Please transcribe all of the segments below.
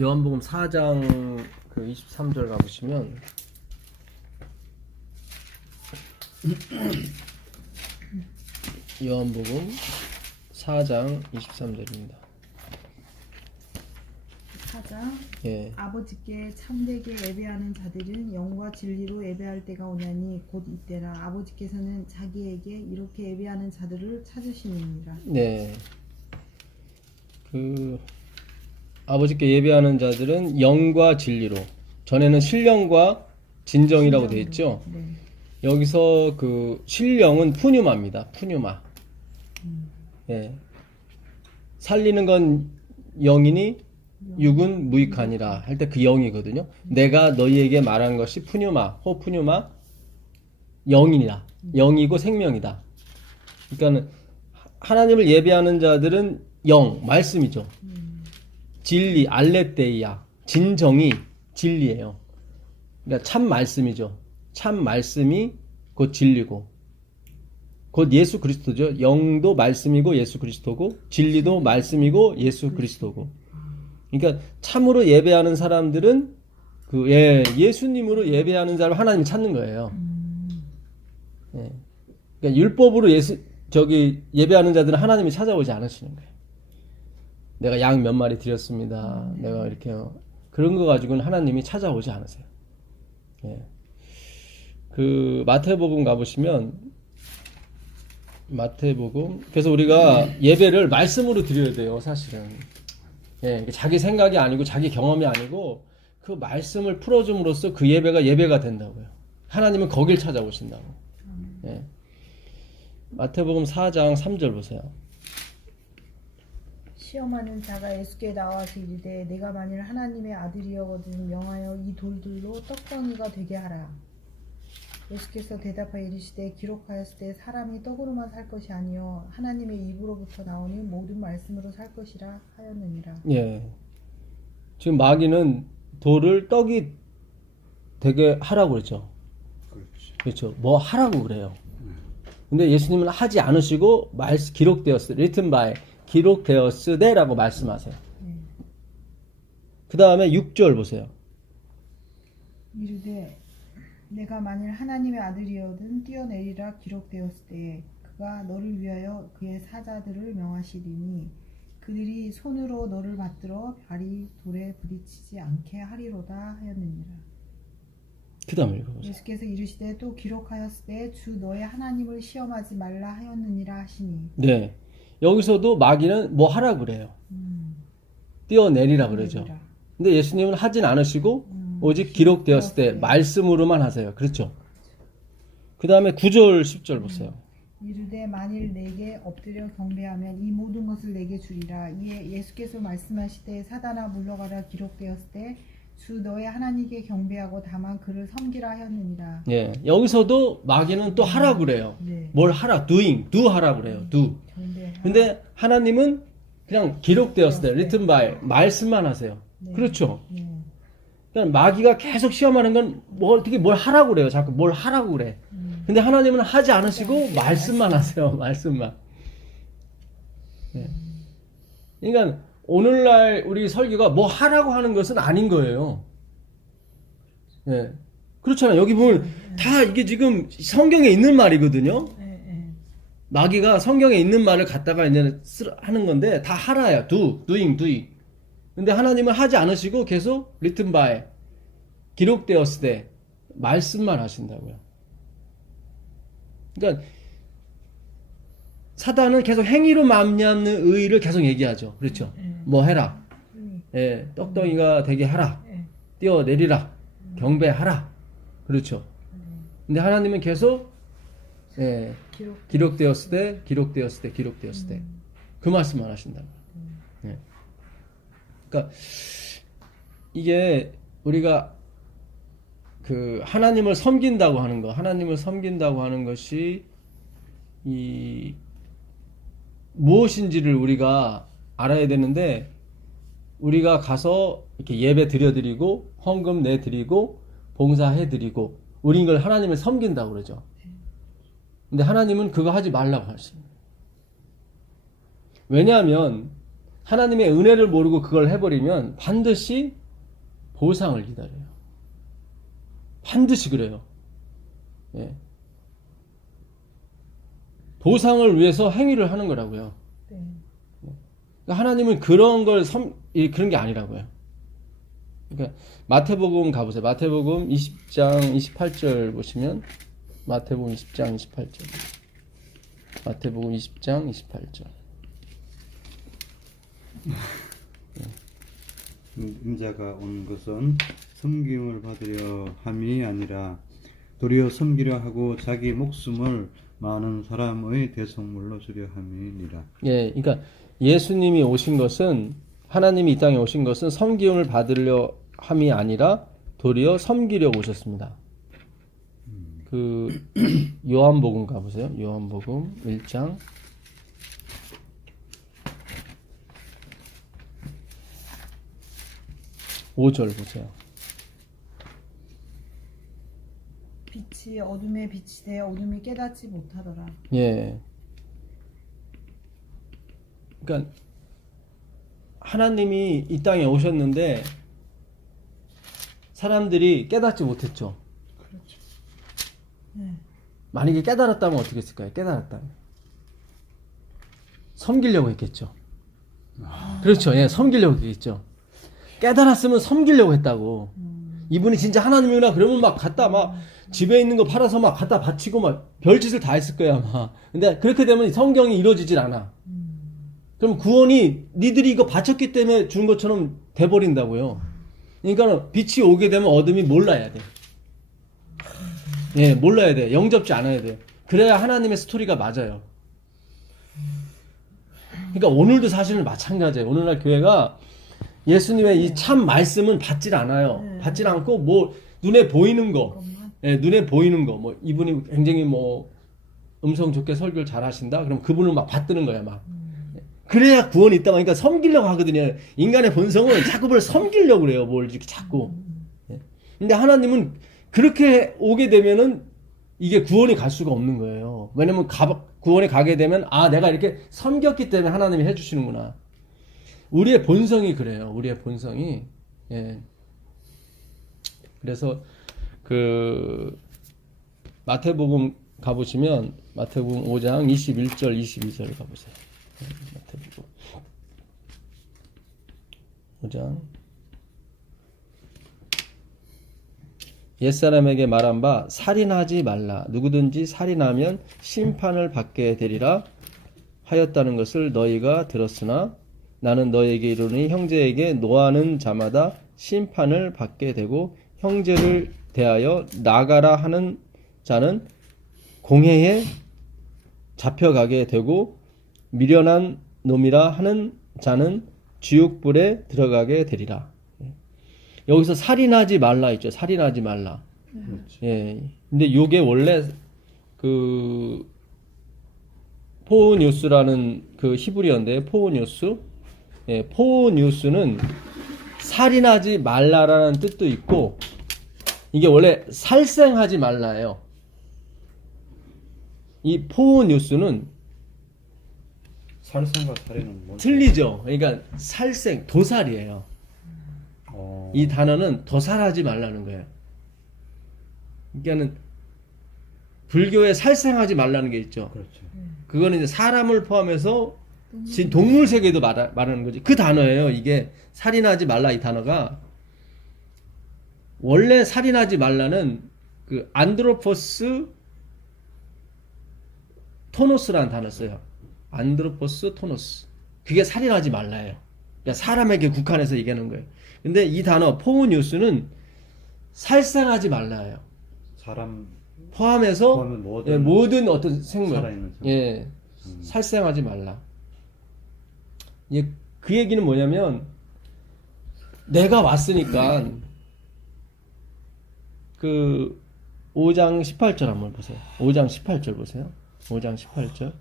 요한복음 4장 그 23절 가보시면 요한복음 4장 23절입니다. 4장 예. 아버지께 참되게 예배하는 자들은 영과 진리로 예배할 때가 오냐니 곧 이때라. 아버지께서는 자기에게 이렇게 예배하는 자들을 찾으시느니라. 네. 아버지께 예배하는 자들은 영과 진리로, 전에는 신령과 진정이라고 되어 있죠. 네. 여기서 그 신령은 푸뉴마입니다. 푸뉴마. 예. 살리는 건 영이니 육은 무익하니라 할 때 그 영이거든요. 내가 너희에게 말한 것이 푸뉴마, 호푸뉴마, 영이니라. 영이고 생명이다. 그러니까 하나님을 예배하는 자들은 영, 말씀이죠. 진리, 알레데이야. 진정이 진리예요. 그러니까 참 말씀이죠. 참 말씀이 곧 진리고 곧 예수 그리스도죠. 영도 말씀이고 예수 그리스도고 진리도 말씀이고 예수 그리스도고. 그러니까 참으로 예배하는 사람들은 예수님으로 예배하는 사람 하나님 찾는 거예요. 예. 그러니까 율법으로 예배하는 자들은 하나님이 찾아오지 않으시는 거예요. 내가 양 몇 마리 드렸습니다. 내가 이렇게 그런 거 가지고는 하나님이 찾아오지 않으세요. 예. 그 마태복음 가보시면 마태복음 그래서 우리가 예배를 말씀으로 드려야 돼요. 사실은 예, 자기 생각이 아니고 자기 경험이 아니고 그 말씀을 풀어줌으로써 그 예배가 된다고요. 하나님은 거길 찾아오신다고. 예. 마태복음 4장 3절 보세요. 시험하는 자가 예수께 나와서 이르되 내가 만일 하나님의 아들이여거든 명하여 이 돌들로 떡덩이가 되게 하라. 예수께서 대답하여 이르시되 기록하였을 때 사람이 떡으로만 살 것이 아니요 하나님의 입으로부터 나오는 모든 말씀으로 살 것이라 하였느니라. 예. 지금 마귀는 돌을 떡이 되게 하라고 그랬죠. 그렇죠. 뭐 하라고 그래요. 근데 예수님은 하지 않으시고 기록되었으되 written by 기록되었으되라고 말씀하세요. 그 다음에 6절 보세요. 이르되 내가 만일 하나님의 아들이거든 뛰어내리라 기록되었을 때 그가 너를 위하여 그의 사자들을 명하시리니 그들이 손으로 너를 받들어 발이 돌에 부딪히지 않게 하리로다 하였느니라. 그 다음에 읽어보세요. 예수께서 이르시되 또 기록하였을 때 주 너의 하나님을 시험하지 말라 하였느니라 하시니. 네. 여기서도 마귀는 뭐 하라고 그래요. 뛰어내리라 그러죠. 근데 예수님은 하진 않으시고 오직 기록되었을 때 말씀으로만 하세요. 그렇죠. 그 다음에 9절 10절 보세요. 이르되 만일 내게 엎드려 경배하면 이 모든 것을 내게 주리라. 이에 예수께서 말씀하시되 사단아 물러가라 기록되었을 때 주 너의 하나님께 경배하고 다만 그를 섬기라 하였느니라. 예, 여기서도 마귀는 또 하라고 그래요. 네. 뭘 하라, do 하라고 그래요. do. 근데 하나님은 그냥 기록되었을 때 written by 말씀만 하세요. 네. 그렇죠. 네. 그러니까 마귀가 계속 시험하는 건 어떻게 뭘 하라고 그래요. 자꾸 뭘 하라고 그래. 근데 하나님은 하지 않으시고 말씀만 하세요. 말씀만. 예. 그러니까 오늘날 우리 설교가 뭐 하라고 하는 것은 아닌 거예요. 예. 그렇잖아요. 여기 보면 다 이게 지금 성경에 있는 말이거든요. 마귀가 성경에 있는 말을 갖다가 이제 하는 건데 다 하라야. doing. 근데 하나님은 하지 않으시고 계속 written by 기록되었을 때 말씀만 하신다고요. 그러니까 사단은 계속 행위로 말미암는 의의를 계속 얘기하죠. 그렇죠. 뭐 해라. 예, 떡덩이가 되게 하라. 뛰어내리라. 경배하라. 그렇죠. 근데 하나님은 계속 예, 기록되었을 때 그 말씀만 하신다고요. 예. 그러니까 이게 우리가 그 하나님을 섬긴다고 하는 것이 이 무엇인지를 우리가 알아야 되는데 우리가 가서 이렇게 예배 드려드리고 헌금 내드리고 봉사해드리고 우리 이걸 하나님을 섬긴다고 그러죠. 근데 하나님은 그거 하지 말라고 하십니다. 왜냐하면 하나님의 은혜를 모르고 그걸 해버리면 반드시 보상을 기다려요. 반드시 그래요. 예. 보상을 위해서 행위를 하는 거라고요. 네. 그러니까 하나님은 그런 걸 그런 게 아니라고요. 그러니까 마태복음 가보세요. 마태복음 20장 28절 보시면 마태복음 20장 28절. 마태복음 20장 28절. 인자가 온 것은 섬김을 받으려 함이 아니라 도리어 섬기려 하고 자기 목숨을 많은 사람의 대속물로 주려 함이니라. 예, 그러니까 예수님이 오신 것은 하나님이 이 땅에 오신 것은 섬김을 받으려 함이 아니라 도리어 섬기려고 오셨습니다. 그 요한복음 가보세요. 요한복음 1장 5절 보세요. 빛이 어둠에 빛이 되어 어둠이 깨닫지 못하더라. 예. 그러니까 하나님이 이 땅에 오셨는데 사람들이 깨닫지 못했죠. 그렇죠. 네. 만약에 깨달았다면 어떻게 했을까요? 깨달았다면 섬기려고 했겠죠. 그렇죠. 예, 섬기려고 했겠죠. 깨달았으면 섬기려고 했다고. 이분이 진짜 하나님이구나 그러면 막 갖다 막 집에 있는 거 팔아서 막 갖다 바치고 막 별짓을 다 했을 거야 아마. 근데 그렇게 되면 성경이 이루어지질 않아. 그럼 구원이 니들이 이거 바쳤기 때문에 준 것처럼 돼버린다고요. 그러니까 빛이 오게 되면 어둠이 몰라야 돼. 예, 몰라야 돼. 영접지 않아야 돼. 그래야 하나님의 스토리가 맞아요. 그러니까 오늘도 사실은 마찬가지예요. 오늘날 교회가 예수님의 이 참 말씀은 받질 않아요. 받질 않고 뭐 눈에 보이는 거, 예, 눈에 보이는 거, 뭐 이분이 굉장히 뭐 음성 좋게 설교를 잘 하신다. 그럼 그분을 막 받드는 거야, 막. 그래야 구원이 있다. 그러니까 섬기려고 하거든요. 인간의 본성은 자꾸 뭘 섬기려고 그래요. 뭘 이렇게 자꾸. 예. 근데 하나님은 그렇게 오게 되면은 이게 구원이 갈 수가 없는 거예요. 왜냐면 구원에 가게 되면 아, 내가 이렇게 섬겼기 때문에 하나님이 해주시는구나. 우리의 본성이 그래요. 우리의 본성이. 예. 그래서 그 마태복음 가보시면 마태복음 5장 21절 22절 가보세요. 마태복음 5장 옛사람에게 말한 바 살인하지 말라. 누구든지 살인하면 심판을 받게 되리라 하였다는 것을 너희가 들었으나 나는 너희에게 이르노니 형제에게 노하는 자마다 심판을 받게 되고 형제를 대하여 나가라 하는 자는 공회에 잡혀가게 되고 미련한 놈이라 하는 자는 지옥불에 들어가게 되리라. 여기서 살인하지 말라 있죠. 살인하지 말라. 예. 근데 요게 원래 그 포뉴스라는 그 히브리어인데 포뉴스. 예, 포뉴스는 살인하지 말라라는 뜻도 있고 이게 원래 살생하지 말라예요. 이 포뉴스는 살생과 살인은 뭐? 틀리죠. 그러니까 살생, 도살이에요. 이 단어는 도살하지 말라는 거예요. 그러니까는 불교에 살생하지 말라는 게 있죠. 그렇죠. 그거는 이제 사람을 포함해서 동물 세계도 말하는 거지. 그 단어예요. 이게 살인하지 말라 이 단어가 원래 살인하지 말라는 그 안드로포스 토노스라는 단어 써요. 안드로포스 토노스. 그게 살인하지 말라예요. 그러니까 사람에게 국한해서 얘기하는 거예요. 근데 이 단어 포우뉴스는 살생하지 말라예요. 사람 포함해서 모든, 모든 어떤 생물, 살아있는 생물. 예, 살생하지 말라. 예, 그 얘기는 뭐냐면 내가 왔으니까 그 5장 18절 한번 보세요. 5장 18절 보세요. 5장 18절.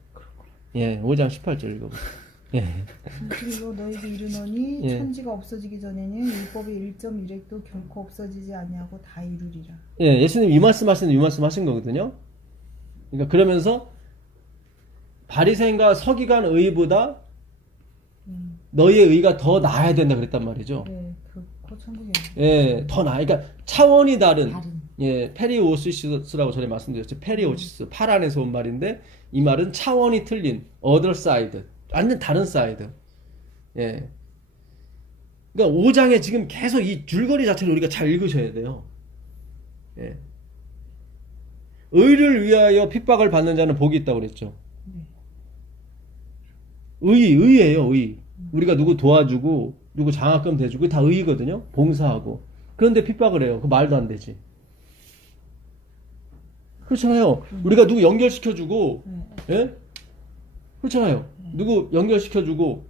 예, 5장 18절 읽어보세요. 예. 그리고 너희에게 이르노니 예. 천지가 없어지기 전에는 율법의 1.1획도 결코 없어지지 아니하고 다 이루리라. 예, 예수님 이 말씀 하시는 이 말씀 하신 거거든요. 그러니까 그러면서 바리새인과 서기관 의보다 너희의 의가 더 나아야 된다 그랬단 말이죠. 네, 그 천국이 예, 더 나아. 그러니까 차원이 다른. 다른. 예, 페리오시스라고 전에 말씀드렸죠. 페리오시스, 파란에서 온 말인데 이 말은 차원이 틀린 other side, 완전 다른 사이드. 예. 그러니까 5장에 지금 계속 이 줄거리 자체를 우리가 잘 읽으셔야 돼요. 예. 의를 위하여 핍박을 받는 자는 복이 있다고 그랬죠. 의예요, 의. 우리가 누구 도와주고 누구 장학금 대주고 다 의거든요. 봉사하고. 그런데 핍박을 해요. 그 말도 안 되지. 그렇잖아요. 우리가 누구 연결시켜주고, 예? 그렇잖아요. 누구 연결시켜주고,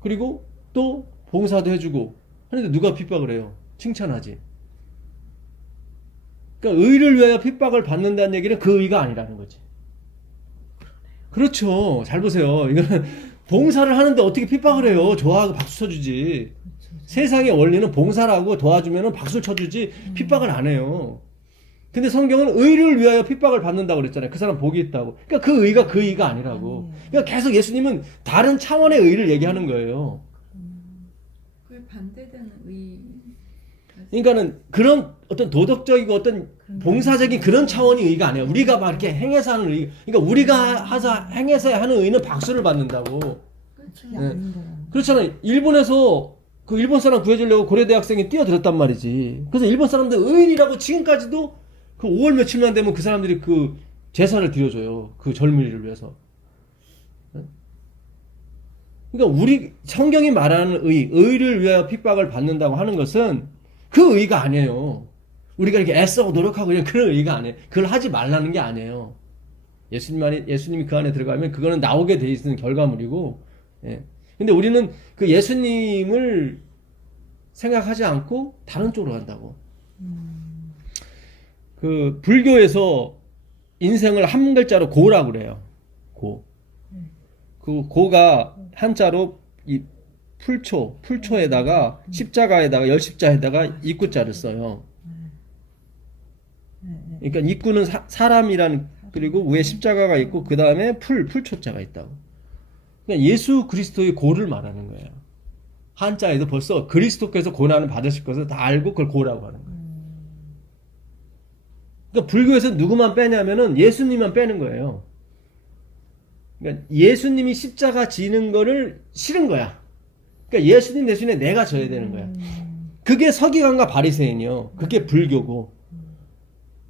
그리고 또 봉사도 해주고, 하는데 누가 핍박을 해요? 칭찬하지. 그러니까 의를 위하여 핍박을 받는다는 얘기는 그 의가 아니라는 거지. 그렇죠. 잘 보세요. 이거는 봉사를 하는데 어떻게 핍박을 해요? 좋아하고 박수 쳐주지. 세상의 원리는 봉사라고 도와주면 박수를 쳐주지 핍박을 안 해요. 근데 성경은 의를 위하여 핍박을 받는다고 그랬잖아요. 그 사람 복이 있다고. 그러니까 그 의가 그 의가 아니라고. 그러니까 계속 예수님은 다른 차원의 의를 얘기하는 거예요. 그 반대되는 의. 그러니까는 그런 어떤 도덕적이고 어떤 봉사적인 그런 차원의 의가 아니에요. 우리가 막 이렇게 행해서 하는 의. 그러니까 우리가 행해서 하는 의는 박수를 받는다고. 그렇죠. 그게 아닌 거라는. 그렇잖아요. 일본에서 그 일본 사람 구해주려고 고려대 학생이 뛰어들었단 말이지. 그래서 일본 사람들 의인이라고 지금까지도 그 5월 며칠만 되면 그 사람들이 그 제사를 드려줘요. 그 젊은이를 위해서. 그러니까 우리 성경이 말하는 의를 위하여 핍박을 받는다고 하는 것은 그 의가 아니에요. 우리가 이렇게 애써 노력하고 그냥 그런 의가 아니에요. 그걸 하지 말라는 게 아니에요. 예수님이 그 안에 들어가면 그거는 나오게 돼 있는 결과물이고, 예. 근데 우리는 그 예수님을 생각하지 않고 다른 쪽으로 간다고. 그 불교에서 인생을 한 글자로 고라고 그래요. 고. 그 고가 한자로 이 풀초에다가 십자가에다가 열십자에다가 입구자를 써요. 그러니까 입구는 사람이란 그리고 위에 십자가가 있고 그 다음에 풀초자가 있다고. 그러니까 예수 그리스도의 고를 말하는 거예요. 한자에도 벌써 그리스도께서 고난을 받으실 것을 다 알고 그걸 고라고 하는 거예요. 그러니까 불교에서 누구만 빼냐면은 예수님만 빼는 거예요. 그러니까 예수님이 십자가 지는 거를 싫은 거야. 그러니까 예수님 대신에 내가 져야 되는 거야. 그게 서기관과 바리새인이요. 그게 불교고.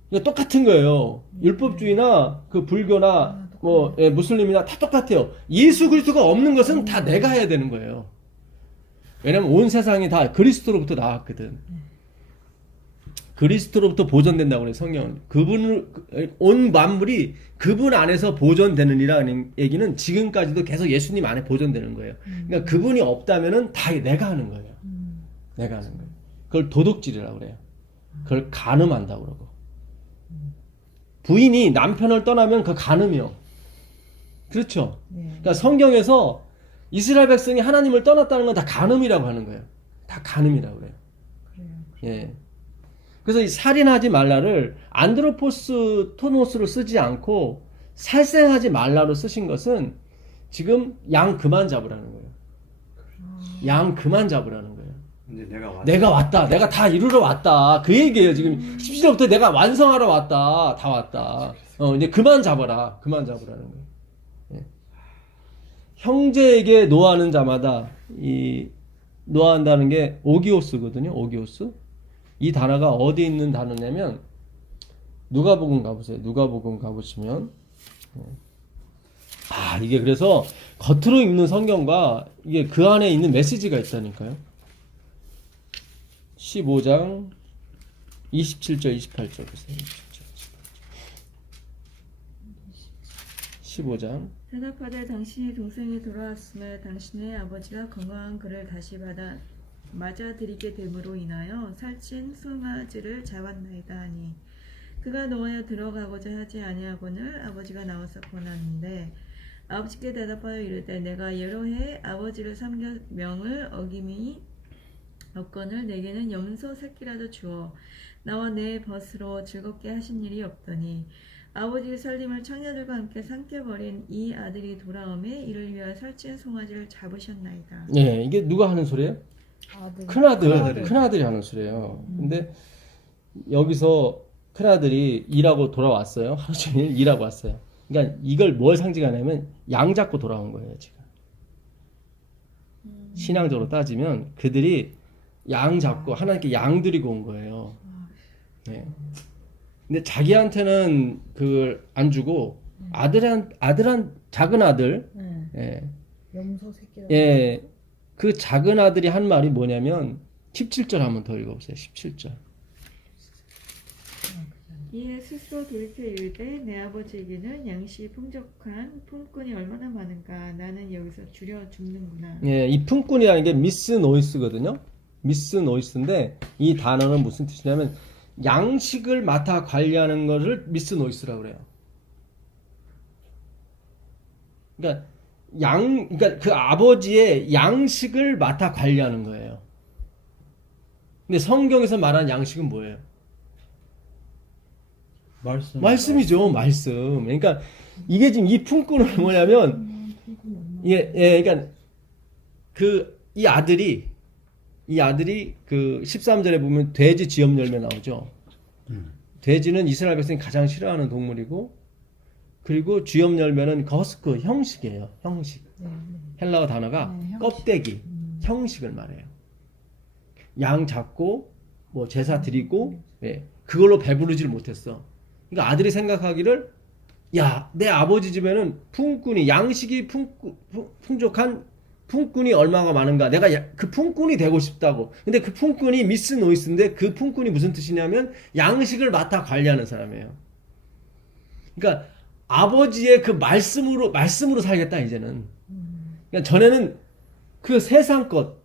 그러니까 똑같은 거예요. 율법주의나 그 불교나 뭐 무슬림이나 다 똑같아요. 예수 그리스도가 없는 것은 다 내가 해야 되는 거예요. 왜냐면 온 세상이 다 그리스도로부터 나왔거든. 그리스도로부터 보존된다고 그래요. 성경은. 온 만물이 그분 안에서 보존되느니라는 얘기는 지금까지도 계속 예수님 안에 보존되는 거예요. 그러니까 그분이 없다면은 다 내가 하는 거예요. 내가 하는 거예요. 그걸 도둑질이라고 그래요. 그걸 간음한다고 그러고. 부인이 남편을 떠나면 그 간음이요. 그렇죠. 그러니까 성경에서 이스라엘 백성이 하나님을 떠났다는 건 다 간음이라고 하는 거예요. 다 간음이라고 그래요. 예. 그래서 이 살인하지 말라를 안드로포스 토노스로 쓰지 않고 살생하지 말라로 쓰신 것은 지금 양 그만 잡으라는 거예요. 양 그만 잡으라는 거예요. 이제 내가 왔다. 내가 다 이루러 왔다. 그 얘기예요. 지금 17절부터 내가 완성하러 왔다. 다 왔다. 이제 그만 잡아라. 그만 잡으라는 거예요. 예. 형제에게 노하는 자마다 이 노한다는 게 오기오스거든요. 오기오스. 이 단어가 어디 있는 단어냐면 누가복음 가보세요. 누가복음 가보시면 이게 그래서 겉으로 읽는 성경과 이게 그 안에 있는 메시지가 있다니까요. 15장 27절 28절 보세요. 15장 대답하되 당신의 동생이 돌아왔으며 당신의 아버지가 건강한 그를 다시 맞아들이게 됨으로 인하여 살찐 송아지를 잡았나이다 하니 그가 노하여 들어가고자 하지 아니하거늘 아버지가 나와서 권하는데 아버지께 대답하여 이르되 내가 여러 해 아버지를 섬겨 명을 어김이 없거늘 내게는 염소 새끼라도 주어 나와 내 벗으로 즐겁게 하신 일이 없더니 아버지의 살림을 처녀들과 함께 삼켜버린 이 아들이 돌아오매 이를 위하여 살찐 송아지를 잡으셨나이다. 예, 이게 누가 하는 소리예요? 아들. 큰아들이 하는 소리예요. 근데 여기서 큰아들이 일하고 돌아왔어요. 하루 종일 일하고 왔어요. 그러니까 이걸 뭘 상징하냐면 양 잡고 돌아온 거예요, 지금. 신앙적으로 따지면 그들이 양 잡고 하나님께 양 드리고 온 거예요. 네. 근데 자기한테는 그걸 안 주고 아들한 작은 아들, 네. 예, 염소 새끼라. 예, 그 작은 아들이 한 말이 뭐냐면 17절 한번 더 읽어보세요. 17절. 이에 스스로 돌이켜 이르되 내 아버지에게는 양식이 풍족한 품꾼이 얼마나 많은가 나는 여기서 줄여 죽는구나. 예, 이 품꾼이라는 게 미스 노이스거든요. 미스 노이스인데 이 단어는 무슨 뜻이냐면 양식을 맡아 관리하는 것을 미스 노이스라고 그래요. 그러니까 그러니까 그 아버지의 양식을 맡아 관리하는 거예요. 근데 성경에서 말하는 양식은 뭐예요? 말씀이죠, 말씀. 그러니까 이게 지금 이 품꾼은 뭐냐면 그러니까 이 아들이 그 13절에 보면 돼지 지엽 열매 나오죠. 돼지는 이스라엘 백성이 가장 싫어하는 동물이고, 그리고 쥐엽 열매는 거스크 형식이에요. 형식. 헬라어 단어가 네, 형식. 껍데기, 형식을 말해요. 양 잡고 뭐 제사 드리고, 예, 그걸로 배부르지를 못했어. 그러니까 아들이 생각하기를, 야, 내 아버지 집에는 품꾼이 양식이 풍족한 품꾼이 얼마가 많은가, 내가 그 품꾼이 되고 싶다고. 근데 그 품꾼이 미스 노이스인데 그 품꾼이 무슨 뜻이냐면 양식을 맡아 관리하는 사람이에요. 그러니까 아버지의 그 말씀으로 살겠다 이제는. 그러니까 전에는 그 세상 것,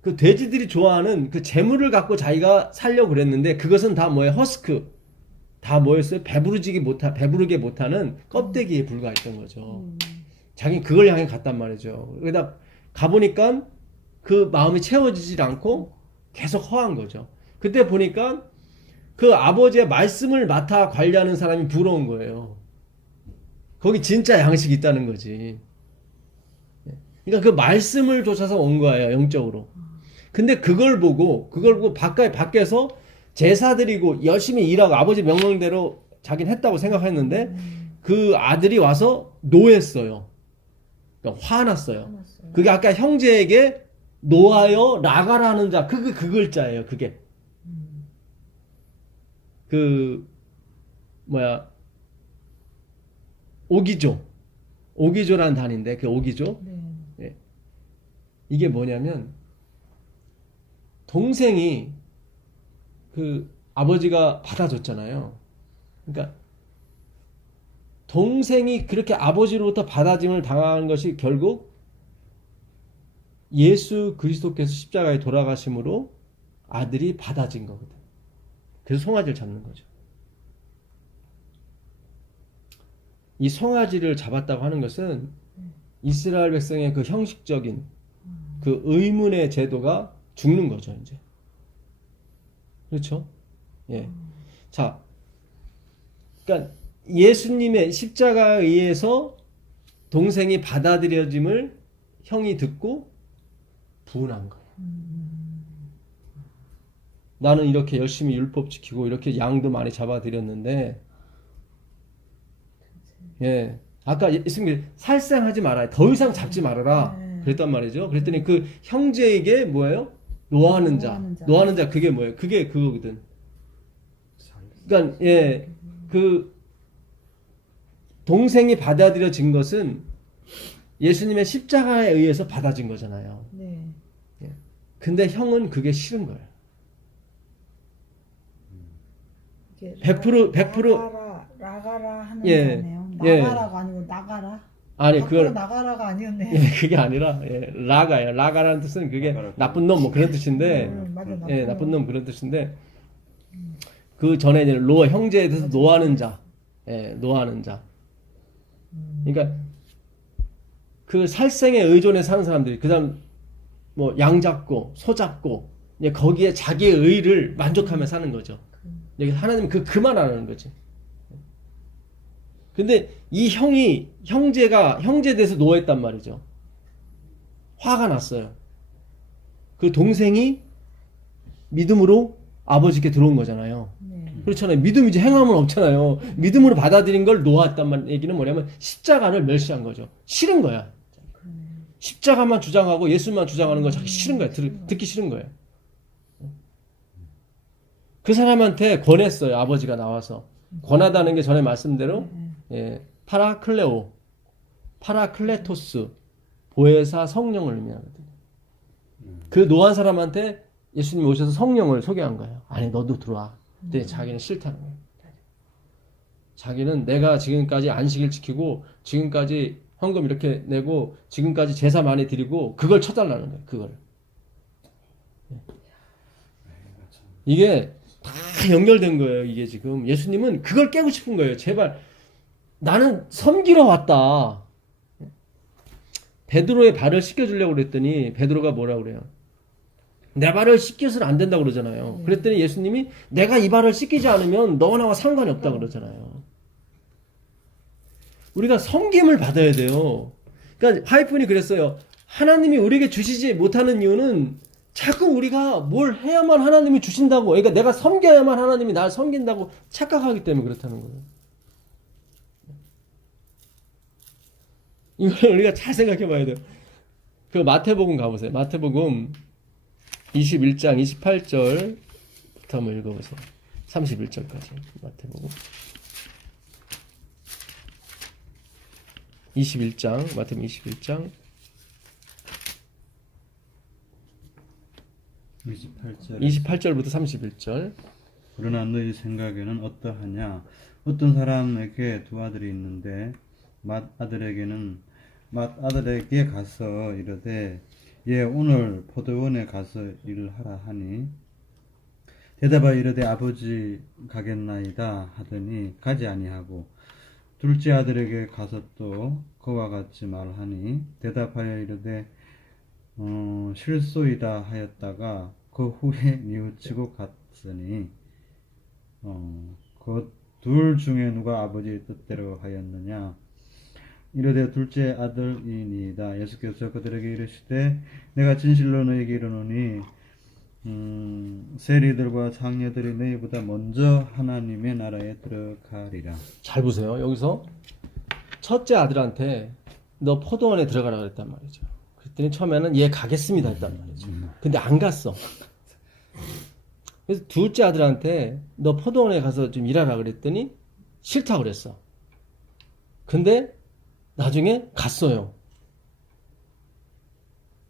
그 돼지들이 좋아하는 그 재물을 갖고 자기가 살려고 그랬는데 그것은 다 뭐예요? 허스크. 다 뭐였어요? 배부르게 못하는 껍데기에 불과했던 거죠. 자기는 그걸 향해 갔단 말이죠. 그러다 가보니까 그 마음이 채워지질 않고 계속 허한 거죠. 그때 보니까 그 아버지의 말씀을 맡아 관리하는 사람이 부러운 거예요. 거기 진짜 양식이 있다는 거지. 그러니까 그 말씀을 쫓아서 온 거예요, 영적으로. 근데 그걸 보고 밖에서 제사 드리고 열심히 일하고 아버지 명령대로 자기는 했다고 생각했는데 그 아들이 와서 노했어요. 그러니까 화났어요. 그게 아까 형제에게 노하여 나가라는 자, 그 글자예요, 그게. 오기조라는 단인데, 그 오기조. 네. 예. 이게 뭐냐면, 동생이 그 아버지가 받아줬잖아요. 그러니까 동생이 그렇게 아버지로부터 받아짐을 당한 것이 결국 예수 그리스도께서 십자가에 돌아가심으로 아들이 받아진 거거든. 그래서 송아지를 잡는 거죠. 이 송아지를 잡았다고 하는 것은 이스라엘 백성의 그 형식적인 그 의문의 제도가 죽는 거죠, 이제. 그렇죠? 예. 자, 그러니까 예수님의 십자가에 의해서 동생이 받아들여짐을 형이 듣고 분한 거예요. 나는 이렇게 열심히 율법 지키고 이렇게 양도 많이 잡아드렸는데, 예, 아까 예수님이 살생하지 말아요. 더 이상 잡지 말아라. 그랬단 말이죠. 그랬더니 그 형제에게 뭐예요? 노하는 자. 그게 뭐예요? 그게 그거거든. 그러니까 예, 그 동생이 받아들여진 것은 예수님의 십자가에 의해서 받아진 거잖아요. 네. 예. 근데 형은 그게 싫은 거예요. 100% 나가라 하는 예. 거네요. 예. 나가라가 아니고 나가라. 아니 그걸 나가라가 아니었네. 예, 그게 아니라 라가예요. 라가라는 뜻은 그게 나쁜 놈 뭐 그런 뜻인데, 맞아, 나쁜 놈 그런 뜻인데, 그 전에 이제 형제에 대해서 노하는 자, 노하는 자. 그러니까 그 살생에 의존해 사는 사람들이 그다음 뭐 양 잡고 소 잡고 이제 거기에 자기의 의를 만족하며 사는 거죠. 하나님은 그만하는 거지. 근데 이 형제에 대해서 노했단 말이죠. 화가 났어요. 그 동생이 믿음으로 아버지께 들어온 거잖아요. 네. 그렇잖아요. 믿음이지 행함은 없잖아요. 믿음으로 받아들인 걸 노았단 말 얘기는 뭐냐면 십자가를 멸시한 거죠. 싫은 거야. 십자가만 주장하고 예수만 주장하는 거 자기 싫은 거야. 듣기 싫은 거예요. 그 사람한테 권했어요. 아버지가 나와서. 권하다는 게 전에 말씀대로 파라클레토스, 보혜사 성령을 의미하거든요. 그 노한 사람한테 예수님이 오셔서 성령을 소개한 거예요. 아니 너도 들어와. 근데 자기는 싫다는 거예요. 자기는 내가 지금까지 안식일 지키고 지금까지 헌금 이렇게 내고 지금까지 제사 많이 드리고 그걸 쳐달라는 거예요. 그걸. 이게 다 연결된 거예요. 이게 지금 예수님은 그걸 깨고 싶은 거예요. 제발 나는 섬기러 왔다. 베드로의 발을 씻겨주려고 그랬더니 베드로가 뭐라고 그래요? 내 발을 씻겨서는 안 된다고 그러잖아요. 그랬더니 예수님이 내가 이 발을 씻기지 않으면 너와 나와 상관이 없다 그러잖아요. 우리가 섬김을 받아야 돼요. 그러니까 화이픈이 그랬어요. 하나님이 우리에게 주시지 못하는 이유는 자꾸 우리가 뭘 해야만 하나님이 주신다고, 그러니까 내가 섬겨야만 하나님이 나를 섬긴다고 착각하기 때문에 그렇다는 거예요. 이걸 우리가 잘 생각해 봐야 돼요. 그 마태복음 가보세요. 마태복음 21장 28절부터 한번 읽어보세요. 31절까지. 마태복음 21장, 마태복음 21장 28절부터 31절. 그러나 너희 생각에는 어떠하냐? 어떤 사람에게 두 아들이 있는데 맏아들에게 가서 이르되 예 오늘 포도원에 가서 일을 하라 하니 대답하여 이르되 아버지 가겠나이다 하더니 가지 아니하고 둘째 아들에게 가서 또 그와 같이 말하니 대답하여 이르되 실소이다 하였다가 그 후에 뉘우치고 갔으니 그 둘 중에 누가 아버지의 뜻대로 하였느냐? 이르되 둘째 아들이니이다. 예수께서 그들에게 이르시되 내가 진실로 너희에게 이르노니 세리들과 장녀들이 너희보다 먼저 하나님의 나라에 들어가리라. 잘 보세요. 여기서 첫째 아들한테 너 포도원에 들어가라 그랬단 말이죠. 그랬더니 처음에는 얘 가겠습니다 했단 말이죠. 근데 안 갔어. 그래서 둘째 아들한테 너 포도원에 가서 좀 일하라 그랬더니 싫다고 그랬어. 근데 나중에 갔어요.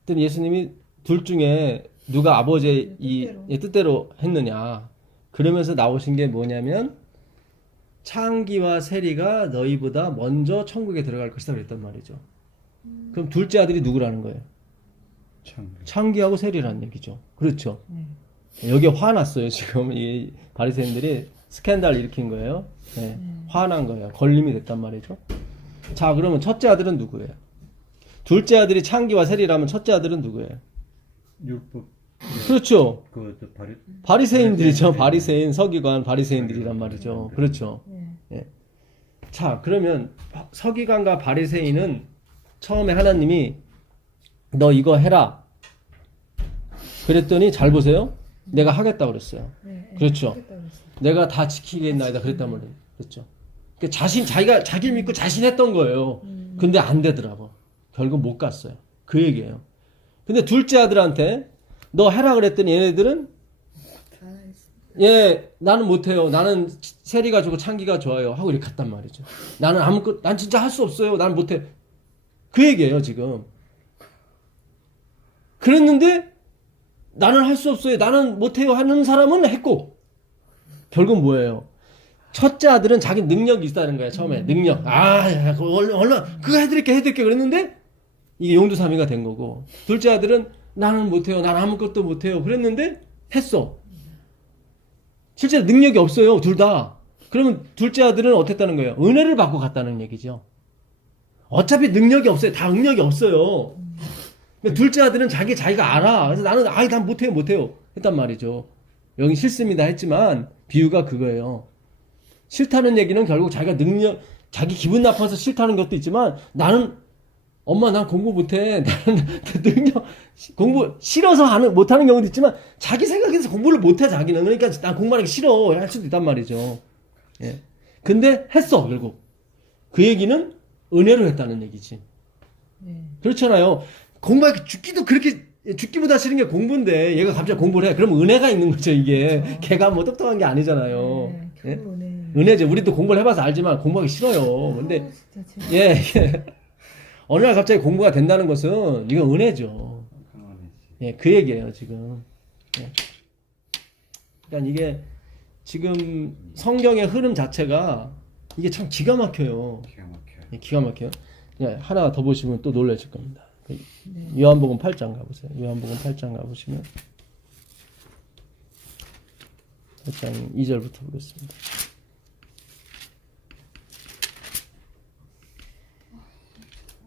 그랬더니 예수님이 둘 중에 누가 아버지의 이 뜻대로 했느냐. 그러면서 나오신 게 뭐냐면 창기와 세리가 너희보다 먼저 천국에 들어갈 것이다 그랬단 말이죠. 그럼 둘째 아들이 누구라는 거예요? 창기하고 세리라는 얘기죠. 그렇죠. 여기에 화났어요. 지금 이 바리새인들이 스캔들 일으킨 거예요. 네. 화난 거예요. 걸림이 됐단 말이죠. 자, 그러면 첫째 아들은 누구예요? 둘째 아들이 창기와 세리라면 첫째 아들은 누구예요? 율법. 그렇죠. 바리새인들이죠. 네. 바리새인, 서기관, 바리새인들이란 말이죠. 그렇죠. 예. 자, 그러면 서기관과 바리새인은 처음에 하나님이 너 이거 해라. 그랬더니 잘 보세요. 내가 하겠다고 그랬어요. 그렇죠. 내가 다 지키겠나이다 그랬단 말이에요. 그렇죠. 그러니까 자기가 자기를 믿고 자신했던 거예요. 근데 안 되더라고. 결국 못 갔어요. 그 얘기예요. 근데 둘째 아들한테 너 해라 그랬더니 얘네들은 예, 나는 못해요. 나는 세리가 좋고 창기가 좋아요. 하고 이렇게 갔단 말이죠. 난 진짜 할 수 없어요. 난 못해. 그 얘기예요, 지금. 그랬는데 나는 할 수 없어요. 나는 못해요. 하는 사람은 했고. 결국 뭐예요? 첫째 아들은 자기 능력이 있다는 거야, 처음에. 능력. 얼른, 그거 해드릴게. 그랬는데 이게 용두사미가 된 거고. 둘째 아들은 나는 못해요. 난 아무것도 못해요. 그랬는데 했어. 실제 능력이 없어요. 둘 다. 그러면 둘째 아들은 어땠다는 거예요? 은혜를 받고 갔다는 얘기죠. 어차피 능력이 없어요. 다 능력이 없어요. 둘째 아들은 자기가 알아. 그래서 난 못해요. 했단 말이죠. 여기 싫습니다 했지만 비유가 그거예요. 싫다는 얘기는 결국 자기가 자기 기분 나빠서 싫다는 것도 있지만 나는 엄마 난 공부 못해. 나는 능력 공부 싫어서 못하는 경우도 있지만 자기 생각에서 공부를 못해 자기는. 그러니까 난 공부하는 게 싫어 할 수도 있단 말이죠. 예. 근데 했어 결국. 그 얘기는 은혜로 했다는 얘기지. 네. 그렇잖아요. 공부하기 죽기보다 싫은 게 공부인데 얘가 갑자기 공부를 해. 그럼 은혜가 있는 거죠 이게. 그렇죠. 걔가 뭐 똑똑한 게 아니잖아요. 네, 예? 겨우 은혜. 은혜죠. 우리도 공부를 해봐서 알지만 공부하기 싫어요. 근데 진짜 재밌다. 예. 어느 날 갑자기 공부가 된다는 것은 이건 은혜죠. 강원이지. 예, 그 얘기예요 지금. 예. 그러니까 이게 지금 성경의 흐름 자체가 이게 참 기가 막혀요. 기가 막혀요. 예, 기가 막혀요. 예, 하나 더 보시면 또 놀라실 겁니다. 네. 요한복음 8장 가보세요. 요한복음 8장 가보시면 8장 2절부터 보겠습니다.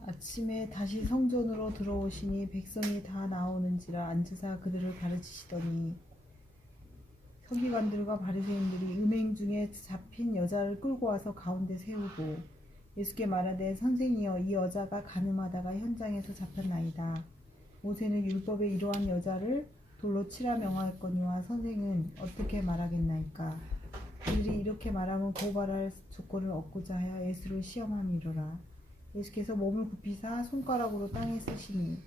아침에 다시 성전으로 들어오시니 백성이 다 나오는지라 앉으사 그들을 가르치시더니 서기관들과 바리새인들이 음행 중에 잡힌 여자를 끌고 와서 가운데 세우고 예수께 말하되 선생이여 이 여자가 간음하다가 현장에서 잡혔나이다. 모세는 율법에 이러한 여자를 돌로 치라 명하였거니와 선생은 어떻게 말하겠나이까. 그들이 이렇게 말하면 고발할 조건을 얻고자 하여 예수를 시험함이로라. 예수께서 몸을 굽히사 손가락으로 땅에 쓰시니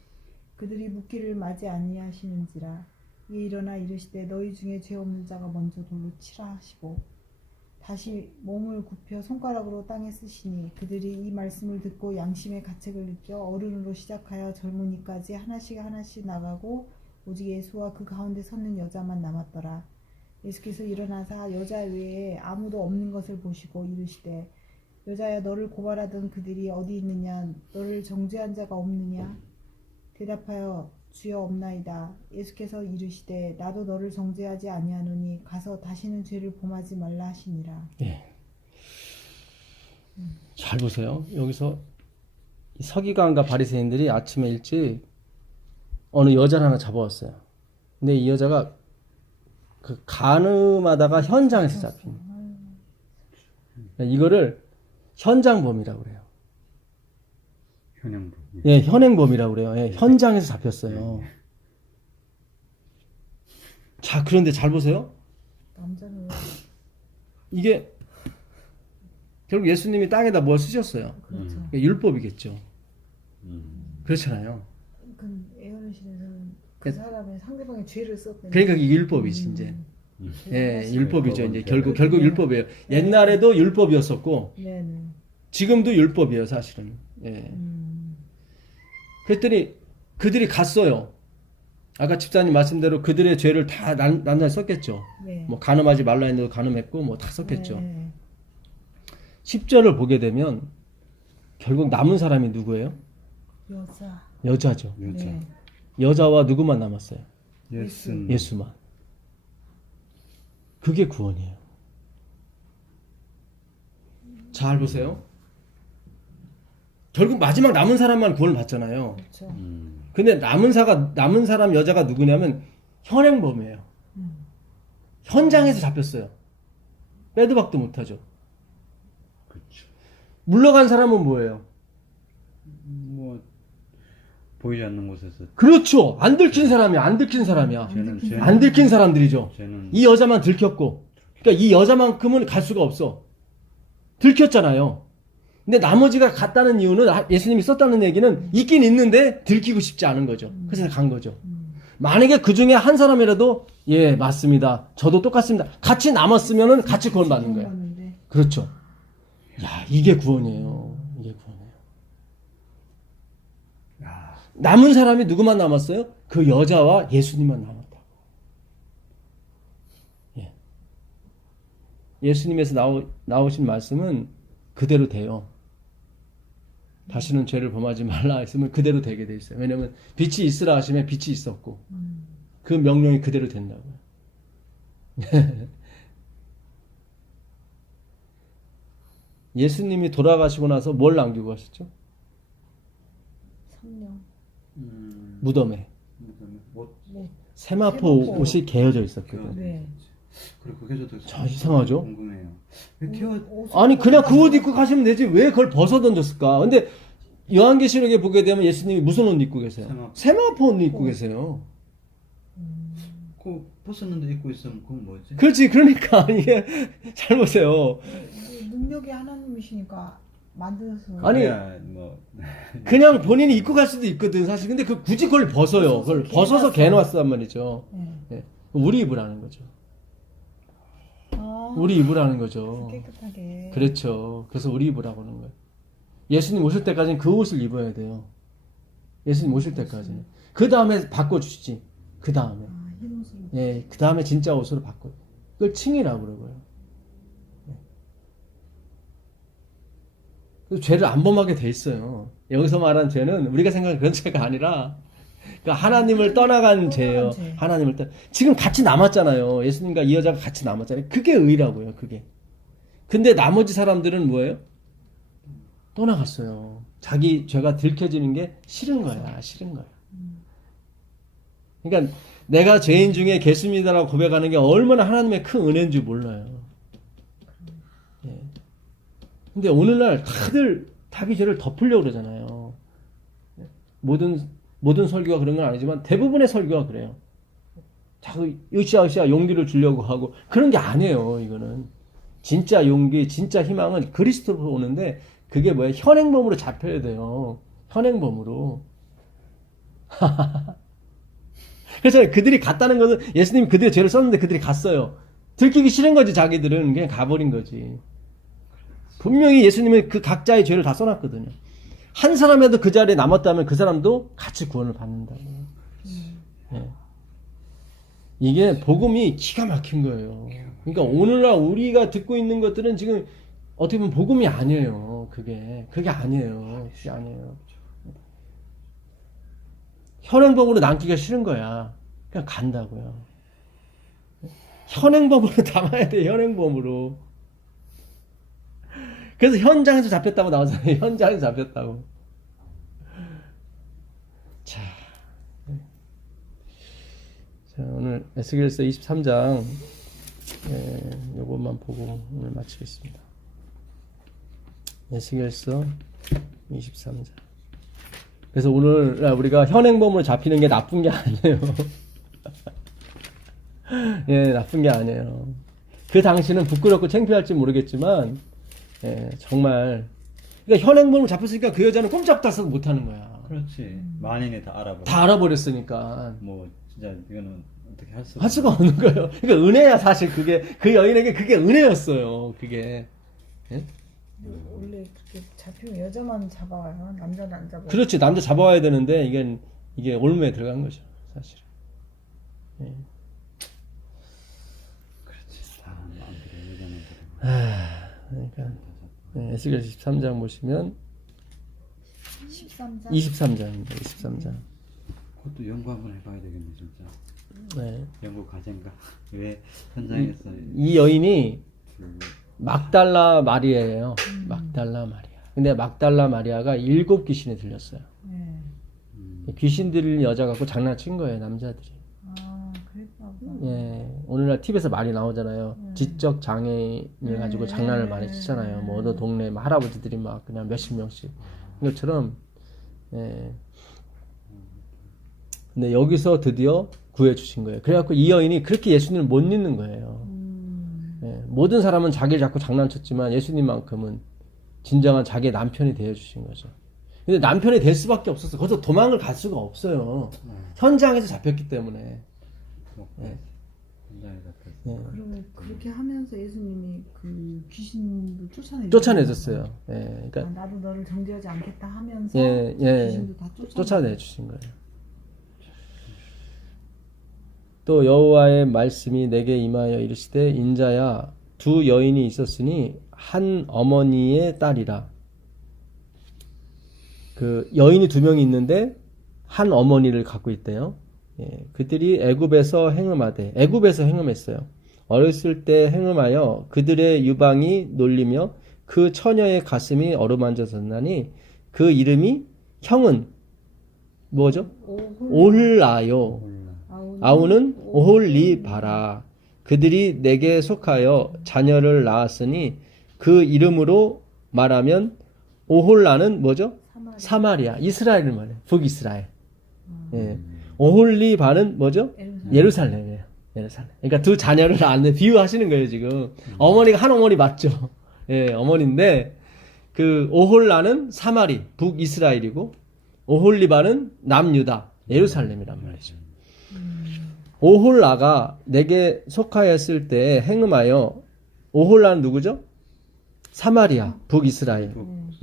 그들이 묻기를 마지 아니하시는지라. 이에 일어나 이르시되 너희 중에 죄 없는 자가 먼저 돌로 치라 하시고 다시 몸을 굽혀 손가락으로 땅에 쓰시니 그들이 이 말씀을 듣고 양심의 가책을 느껴 어른으로 시작하여 젊은이까지 하나씩 나가고 오직 예수와 그 가운데 섰는 여자만 남았더라. 예수께서 일어나사 여자 외에 아무도 없는 것을 보시고 이르시되 여자야 너를 고발하던 그들이 어디 있느냐 너를 정죄한 자가 없느냐. 대답하여 주여 없나이다. 예수께서 이르시되 나도 너를 정죄하지 아니하노니 가서 다시는 죄를 범하지 말라 하시니라. 예. 잘 보세요. 여기서 서기관과 바리새인들이 아침에 일찍 어느 여자를 하나 잡아왔어요. 근데 이 여자가 그 간음하다가 현장에서 잡힌. 이거를 현장범이라고 그래요. 현행범. 예, 현행범이라고 그래요. 예, 현장에서 잡혔어요. 자, 그런데 잘 보세요. 남자는 이게 결국 예수님이 땅에다 뭘 쓰셨어요. 그렇죠. 그러니까 율법이겠죠. 음. 그렇잖아요. 그 예언의신에서는 그 사람의 상대방의 죄를 썼대. 그러니까 이게 율법이지 이제. 예, 하나씩. 율법이죠. 이제 율법은 결국 율법이에요. 옛날에도 율법이었었고 네네. 지금도 율법이에요, 사실은. 예. 그랬더니 그들이 갔어요. 아까 집사님 말씀대로 그들의 죄를 다 낱낱이 썼겠죠. 네. 뭐 간음하지 말라 했는데도 간음했고 뭐 다 썼겠죠. 네. 10절을 보게 되면 결국 남은 사람이 누구예요? 여자. 여자죠. 여자. 네. 여자와 누구만 남았어요? 예수. 예수만. 그게 구원이에요. 잘 보세요. 결국 마지막 남은 사람만 구원을 받잖아요. 그렇죠. 근데 남은 사람 여자가 누구냐면 현행범이에요. 현장에서 잡혔어요. 빼도 박도 못하죠. 그렇죠. 물러간 사람은 뭐예요? 뭐 보이지 않는 곳에서 그렇죠. 안 들킨 사람이야. 안 들킨 사람이야. 쟤는 안 들킨 사람들이죠. 쟤는 이 여자만 들켰고. 그러니까 이 여자만큼은 갈 수가 없어. 들켰잖아요. 근데 나머지가 갔다는 이유는 예수님이 썼다는 얘기는 있긴 있는데 들키고 싶지 않은 거죠. 그래서 간 거죠. 만약에 그 중에 한 사람이라도 예 맞습니다. 저도 똑같습니다. 같이 남았으면은 같이 구원받는 거예요. 구원받는데. 그렇죠. 야 이게 구원이에요. 이게 구원이에요. 야, 남은 사람이 누구만 남았어요? 그 여자와 예수님만 남았다. 예. 예수님에서 나오신 말씀은 그대로 돼요. 다시는 죄를 범하지 말라 했으면 그대로 되게 돼 있어요. 왜냐하면 빛이 있으라 하시면 빛이 있었고 그 명령이 그대로 된다고요. 예수님이 돌아가시고 나서 뭘 남기고 가셨죠? 성령. 무덤에 옷 세마포 세마포. 옷이 개어져 있었거든. 네. 그리고 그게 저도 자, 이상하죠? 궁금해요. 왜 기어 아니 그냥 그 옷 입고 가시면 되지 왜 그걸 벗어 던졌을까? 근데 요한계시록에 보게 되면 예수님이 무슨 옷 입고 계세요? 세마포 옷 입고 계세요. 그 벗었는데 입고 있으면 그건 뭐지? 그렇지 그러니까 이게 잘 보세요. 능력이 하나님이시니까 만드서 아니, 그래야 뭐 그냥 본인이 입고 갈 수도 있거든 사실. 근데 그 굳이 그걸 벗어요. 그걸 벗어서 개놓았단 말이죠. 네. 예. 우리 입으라는 거죠. 아, 우리 입으라는 거죠. 깨끗하게. 그렇죠. 그래서 우리 입으라고 하는 거예요. 예수님 오실 때까지는 그 옷을 입어야 돼요. 예수님 오실 때까지는. 그 다음에 바꿔주시지. 그 다음에. 아, 흰 옷을. 예, 그 다음에 진짜 옷으로 바꿔요. 그걸 칭이라고 그러고요. 예. 그 죄를 안 범하게 돼 있어요. 여기서 말한 죄는 우리가 생각하는 그런 죄가 아니라 그 하나님을 떠나간 죄예요. 죄. 하나님을 지금 같이 남았잖아요. 예수님과 이 여자가 같이 남았잖아요. 그게 의라고요. 그게. 근데 나머지 사람들은 뭐예요? 떠나갔어요. 자기 죄가 들켜지는 게 싫은 거야. 싫은 거야. 그러니까 내가 죄인 중에 개수입니다라고 고백하는 게 얼마나 하나님의 큰 은혜인 줄 몰라요. 예. 근데 오늘날 다들 자기 죄를 덮으려고 그러잖아요. 모든 설교가 그런 건 아니지만 대부분의 설교가 그래요. 자꾸 으쌰으쌰 용기를 주려고 하고 그런 게 아니에요. 이거는 진짜 용기, 진짜 희망은 그리스도로 오는데 그게 뭐예요? 현행범으로 잡혀야 돼요. 현행범으로. 그래서 그들이 갔다는 것은 예수님이 그들의 죄를 썼는데 그들이 갔어요. 들키기 싫은 거지 자기들은. 그냥 가버린 거지. 분명히 예수님은 그 각자의 죄를 다 써놨거든요. 한 사람이라도 그 자리에 남았다면 그 사람도 같이 구원을 받는다고. 예. 이게 복음이 기가 막힌 거예요. 그러니까 오늘날 우리가 듣고 있는 것들은 지금 어떻게 보면 복음이 아니에요. 그게 아니에요. 그게 아니에요. 현행범으로 남기가 싫은 거야. 그냥 간다고요. 현행범으로 담아야 돼. 현행범으로. 그래서 현장에서 잡혔다고 나오잖아요. 현장에서 잡혔다고. 자, 오늘 에스겔서 23장 요것만 보고 오늘 마치겠습니다. 에스겔서 23장. 그래서 오늘 우리가 현행범으로 잡히는 게 나쁜 게 아니에요. 예, 나쁜 게 아니에요. 그 당시는 부끄럽고 창피할지 모르겠지만 정말 그러니까 현행범으로 잡혔으니까 그 여자는 꼼짝달싹 못하는 거야. 그렇지. 만인이 다 알아버려. 다 알아버렸으니까 뭐 진짜 이거는 어떻게 할 수가 없는 거예요. 그러니까 은혜야 사실 그게 그 여인에게 그게 은혜였어요. 그게. 예? 원래 그렇게 잡히면 여자만 잡아와요. 남자는 안 잡아요. 그렇지. 남자 잡아와야 되는데 이게 올무에 들어간 거죠. 사실. 예. 그렇지. 다 마음대로 여자는 그러니까 에스겔 13장 보시면 13장. 23장입니다. 23장. 그것도 연구 한번 해봐야 되겠네 진짜. 네. 연구 과제인가? 왜 현장에서 이 여인이 그 막달라 마리아예요. 막달라 마리아. 근데 막달라 마리아가 7 귀신이 들렸어요. 네. 귀신 들린 여자 갖고 장난친 거예요, 남자들이. 아, 그랬나 보다. 예. 오늘날 TV에서 많이 나오잖아요. 지적 장애인을 가지고 장난을 많이 치잖아요. 뭐 어느 동네 막 할아버지들이 막 그냥 몇십 명씩. 이것처럼 예. 근데 여기서 드디어 구해 주신 거예요. 그래갖고 이 여인이 그렇게 예수님을 못 믿는 거예요. 예. 모든 사람은 자기를 자꾸 장난쳤지만 예수님만큼은 진정한 자기의 남편이 되어 주신 거죠. 근데 남편이 될 수밖에 없었어요. 거기서 도망을 갈 수가 없어요. 현장에서 잡혔기 때문에. 예. 현장에 잡혔어. 예. 그러면 그렇게 하면서 예수님이 그 귀신도 쫓아내줬어요. 예. 그러니까 나도 너를 정죄하지 않겠다 하면서 예, 예. 귀신도 다 쫓아내 주신 거예요. 또 여호와의 말씀이 내게 임하여 이르시되 인자야 두 여인이 있었으니 한 어머니의 딸이라. 그 여인이 2명이 있는데 한 어머니를 갖고 있대요. 예, 그들이 애굽에서 행음했어요. 어렸을 때 행음하여 그들의 유방이 놀리며 그 처녀의 가슴이 어루만져졌나니 그 이름이 형은 뭐죠? 올라요. 아우는 오홀리바라. 그들이 내게 속하여 자녀를 낳았으니 그 이름으로 말하면 오홀라는 뭐죠? 사마리아, 이스라엘을 말해요. 북이스라엘. 예. 오홀리바는 뭐죠? 예루살렘이에요. 예루살렘. 그러니까 두 자녀를 낳았는데 비유하시는 거예요, 지금. 어머니가 한 어머니 맞죠? 예, 어머니인데 그 오홀라는 사마리, 북이스라엘이고 오홀리바는 남유다, 예루살렘이란 말이죠. 오홀라가 내게 속하였을 때 행음하여, 오홀라는 누구죠? 사마리아, 북이스라엘.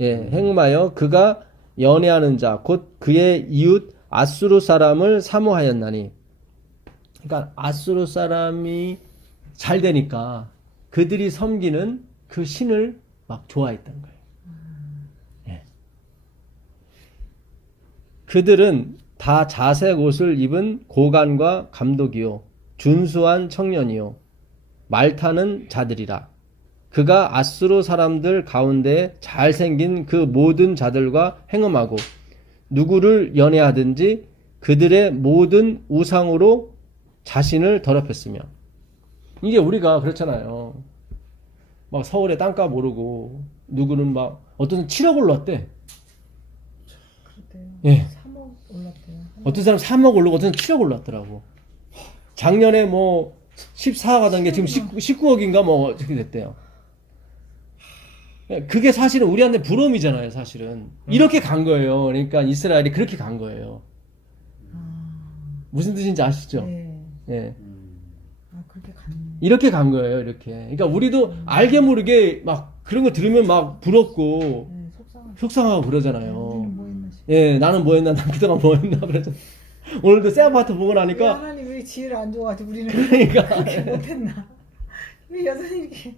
예, 행음하여 그가 연애하는 자, 곧 그의 이웃 아수르 사람을 사모하였나니. 그러니까 아수르 사람이 잘 되니까 그들이 섬기는 그 신을 막 좋아했던 거예요. 예. 그들은 다 자색 옷을 입은 고관과 감독이요 준수한 청년이요 말타는 자들이라. 그가 아수르 사람들 가운데 잘생긴 그 모든 자들과 행음하고 누구를 연애하든지 그들의 모든 우상으로 자신을 더럽혔으며. 이게 우리가 그렇잖아요. 막 서울에 땅값 오르고 누구는 막 어떤 7억 올랐대. 그랬대요. 예. 3억 올랐대요. 어떤 사람 3억 오르고 어떤 사람 7억 올랐더라고. 작년에 뭐 14억 하던 게 지금 19억인가 뭐 어떻게 됐대요. 그게 사실은 우리한테 부러움이잖아요, 사실은. 이렇게 간 거예요. 그러니까 이스라엘이 그렇게 간 거예요. 무슨 뜻인지 아시죠? 네. 예. 아, 그렇게 갔네. 이렇게 간 거예요, 이렇게. 그러니까 우리도 알게 모르게 막 그런 거 들으면 막 부럽고 네, 속상하죠. 속상하고 그러잖아요. 우리는 뭐 했나 싶어. 예, 나는 뭐 했나, 난 그동안 뭐 했나, 그래서. 오늘도 새 아파트 보고 왜 나니까, 하나님 왜 지혜를 안 줘가지고 우리는 그러니까. 그렇게 못했나? 왜 여전히 이렇게.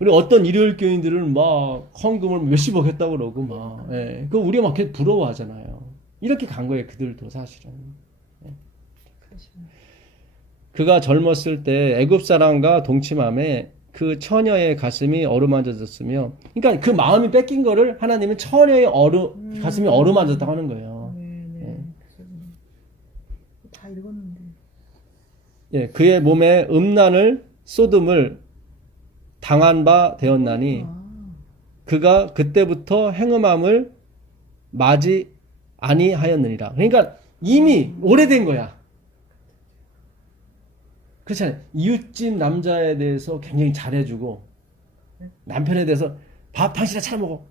우리 어떤 일요일 교인들은 막 헌금을 몇십억 했다고 그러고 막, 예. 그 우리가 막 계속 부러워하잖아요. 이렇게 간 거예요, 그들도 사실은. 그러시네. 그가 젊었을 때 애굽 사람과 동침함에 그 처녀의 가슴이 어루만져졌으며, 그러니까 그 마음이 뺏긴 거를 하나님은 처녀의 가슴이 어루만졌다고 하는 거예요. 네. 다 읽었는데. 예, 그의 몸에 음란을 쏟음을 당한 바 되었나니 그가 그때부터 행음함을 맞이 아니하였느니라. 그러니까 이미 오래된 거야. 그렇잖아요. 이웃집 남자에 대해서 굉장히 잘해주고 남편에 대해서 밥 당신이 차려 먹어.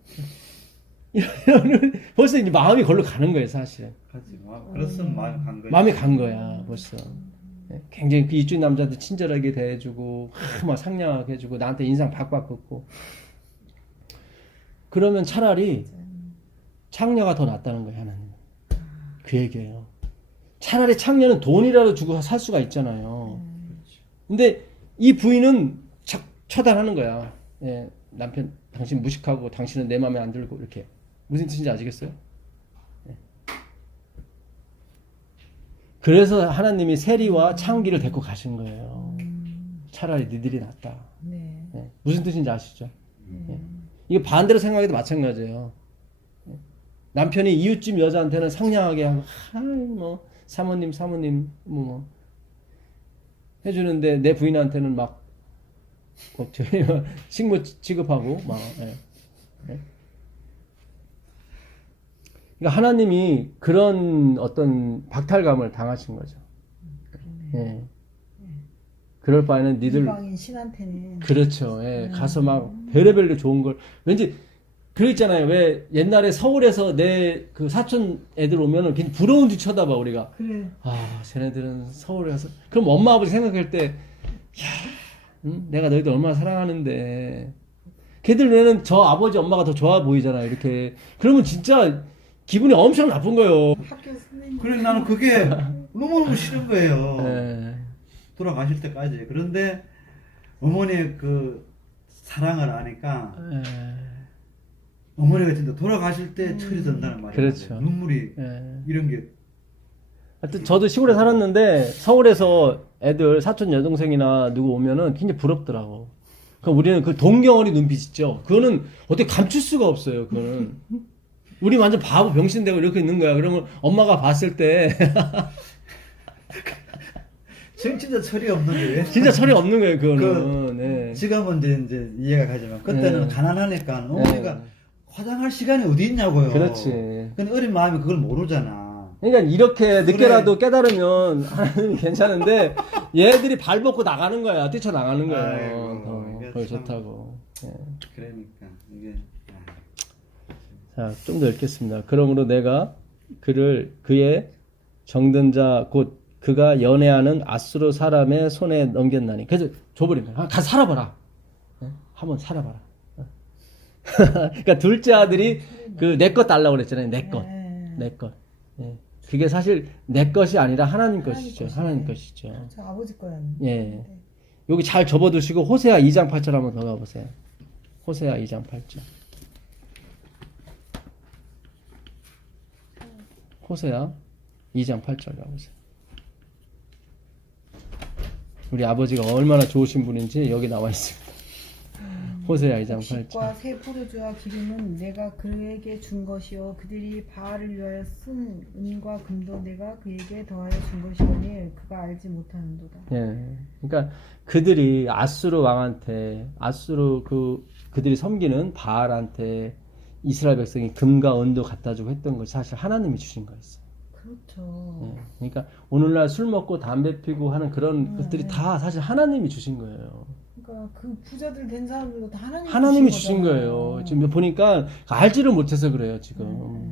이러면 벌써 이제 마음이 걸로 가는 거예요, 사실은. 하지 마. 그랬으면 마음이 간 거야. 마음이 간 거야, 벌써. 굉장히 그 이쪽 남자한테 친절하게 대해주고 막 상냥하게 해주고 나한테 인상 박박 긋고. 그러면 차라리 창녀가 더 낫다는 거예요, 하나님. 그 얘기예요. 차라리 창녀는 돈이라도 주고 살 수가 있잖아요. 근데 이 부인은 처단하는 거야. 예, 남편 당신 무식하고 당신은 내 마음에 안 들고 이렇게. 무슨 뜻인지 아시겠어요? 그래서 하나님이 세리와 창기를 데리고 가신 거예요. 차라리 니들이 낫다. 네. 예. 무슨 뜻인지 아시죠? 예. 이게 반대로 생각해도 마찬가지예요. 예. 남편이 이웃집 여자한테는 상냥하게 하고, 뭐 사모님 뭐 해주는데 내 부인한테는 막 식모 취급하고 막. 예. 예. 그러니까 하나님이 그런 어떤 박탈감을 당하신 거죠. 예. 그럴 바에는 니들 이방인 신한테는 그렇죠. 예. 가서 막 별의별로 좋은 걸 왠지 그랬잖아요. 왜 옛날에 서울에서 내 그 사촌 애들 오면은 그냥 부러운 듯 쳐다봐 우리가. 그래. 아, 쟤네들은 서울에 가서 그럼 엄마 아버지 생각할 때, 야, 응? 내가 너희들 얼마나 사랑하는데. 걔들 눈에는 저 아버지 엄마가 더 좋아 보이잖아요. 이렇게 그러면 진짜 기분이 엄청 나쁜 거예요. 학교 선생님. 그래 나는 그게 너무너무 싫은 거예요. 예. 돌아가실 때까지. 그런데 어머니의 그 사랑을 아니까 예. 어머니가 진짜 돌아가실 때 철이 든다는 말이에요. 그렇죠. 눈물이 예. 이런 게 하여튼 저도 시골에 살았는데 서울에서 애들 사촌 여동생이나 누구 오면은 굉장히 부럽더라고. 그럼 우리는 그 동경어리 눈빛 있죠. 그거는 어떻게 감출 수가 없어요. 그거는 우리 완전 바보 병신되고 이렇게 있는 거야. 그러면 엄마가 봤을 때 진짜 철이 없는 거예요. 진짜 철이 없는 거예요, 그거는. 네. 지금은 이제 이해가 가지만 그때는 네. 가난하니까 네. 어머니가 화장할 시간이 어디 있냐고요. 그렇지. 근데 어린 마음이 그걸 모르잖아. 그러니까 이렇게 늦게라도 깨달으면 하나님이 괜찮은데 얘들이 발 벗고 나가는 거야. 뛰쳐나가는 거예요. 아이고, 이게 그걸 참- 좋다고. 예. 그러니까 이게 자, 좀 더 읽겠습니다. 그러므로 내가 그의 정든 자 곧 그가 연애하는 아수르 사람의 손에 넘겼나니. 그래서 줘버린 거야. 가서 살아봐라. 예? 한번 살아봐라. 그러니까 둘째 아들이 그 내 것 달라고 그랬잖아요. 내 것. 네. 내 것. 예. 그게 사실 내 것이 아니라 하나님 하나님 것이죠. 것이네. 하나님 것이죠. 저 아버지 거였는데. 예. 여기 잘 접어두시고 호세아 2장 8절 한번 더 가보세요. 호세아 2장 8절. 호세아 2장 8절 가보세요. 우리 아버지가 얼마나 좋으신 분인지 여기 나와 있습니다. 호세아 2장 8절. 곡식과 새 포도주와 기름은 내가 그에게 준 것이요 그들이 바알을 위하여 쓴 은과 금도 내가 그에게 더하여 준 것이오니 그가 알지 못하는도다. 예. 그러니까 그들이 아수르 왕한테 그들이 섬기는 바알한테 이스라엘 백성이 금과 은도 갖다 주고 했던 것이 사실 하나님이 주신 거였어요. 그렇죠. 예. 그러니까 오늘날 술 먹고 담배 피고 하는 그런 것들이 다 사실 하나님이 주신 거예요. 그러니까 그 부자들 된 사람들도 다 하나님이 주신 거잖아요. 거예요. 지금 보니까 알지를 못해서 그래요, 지금.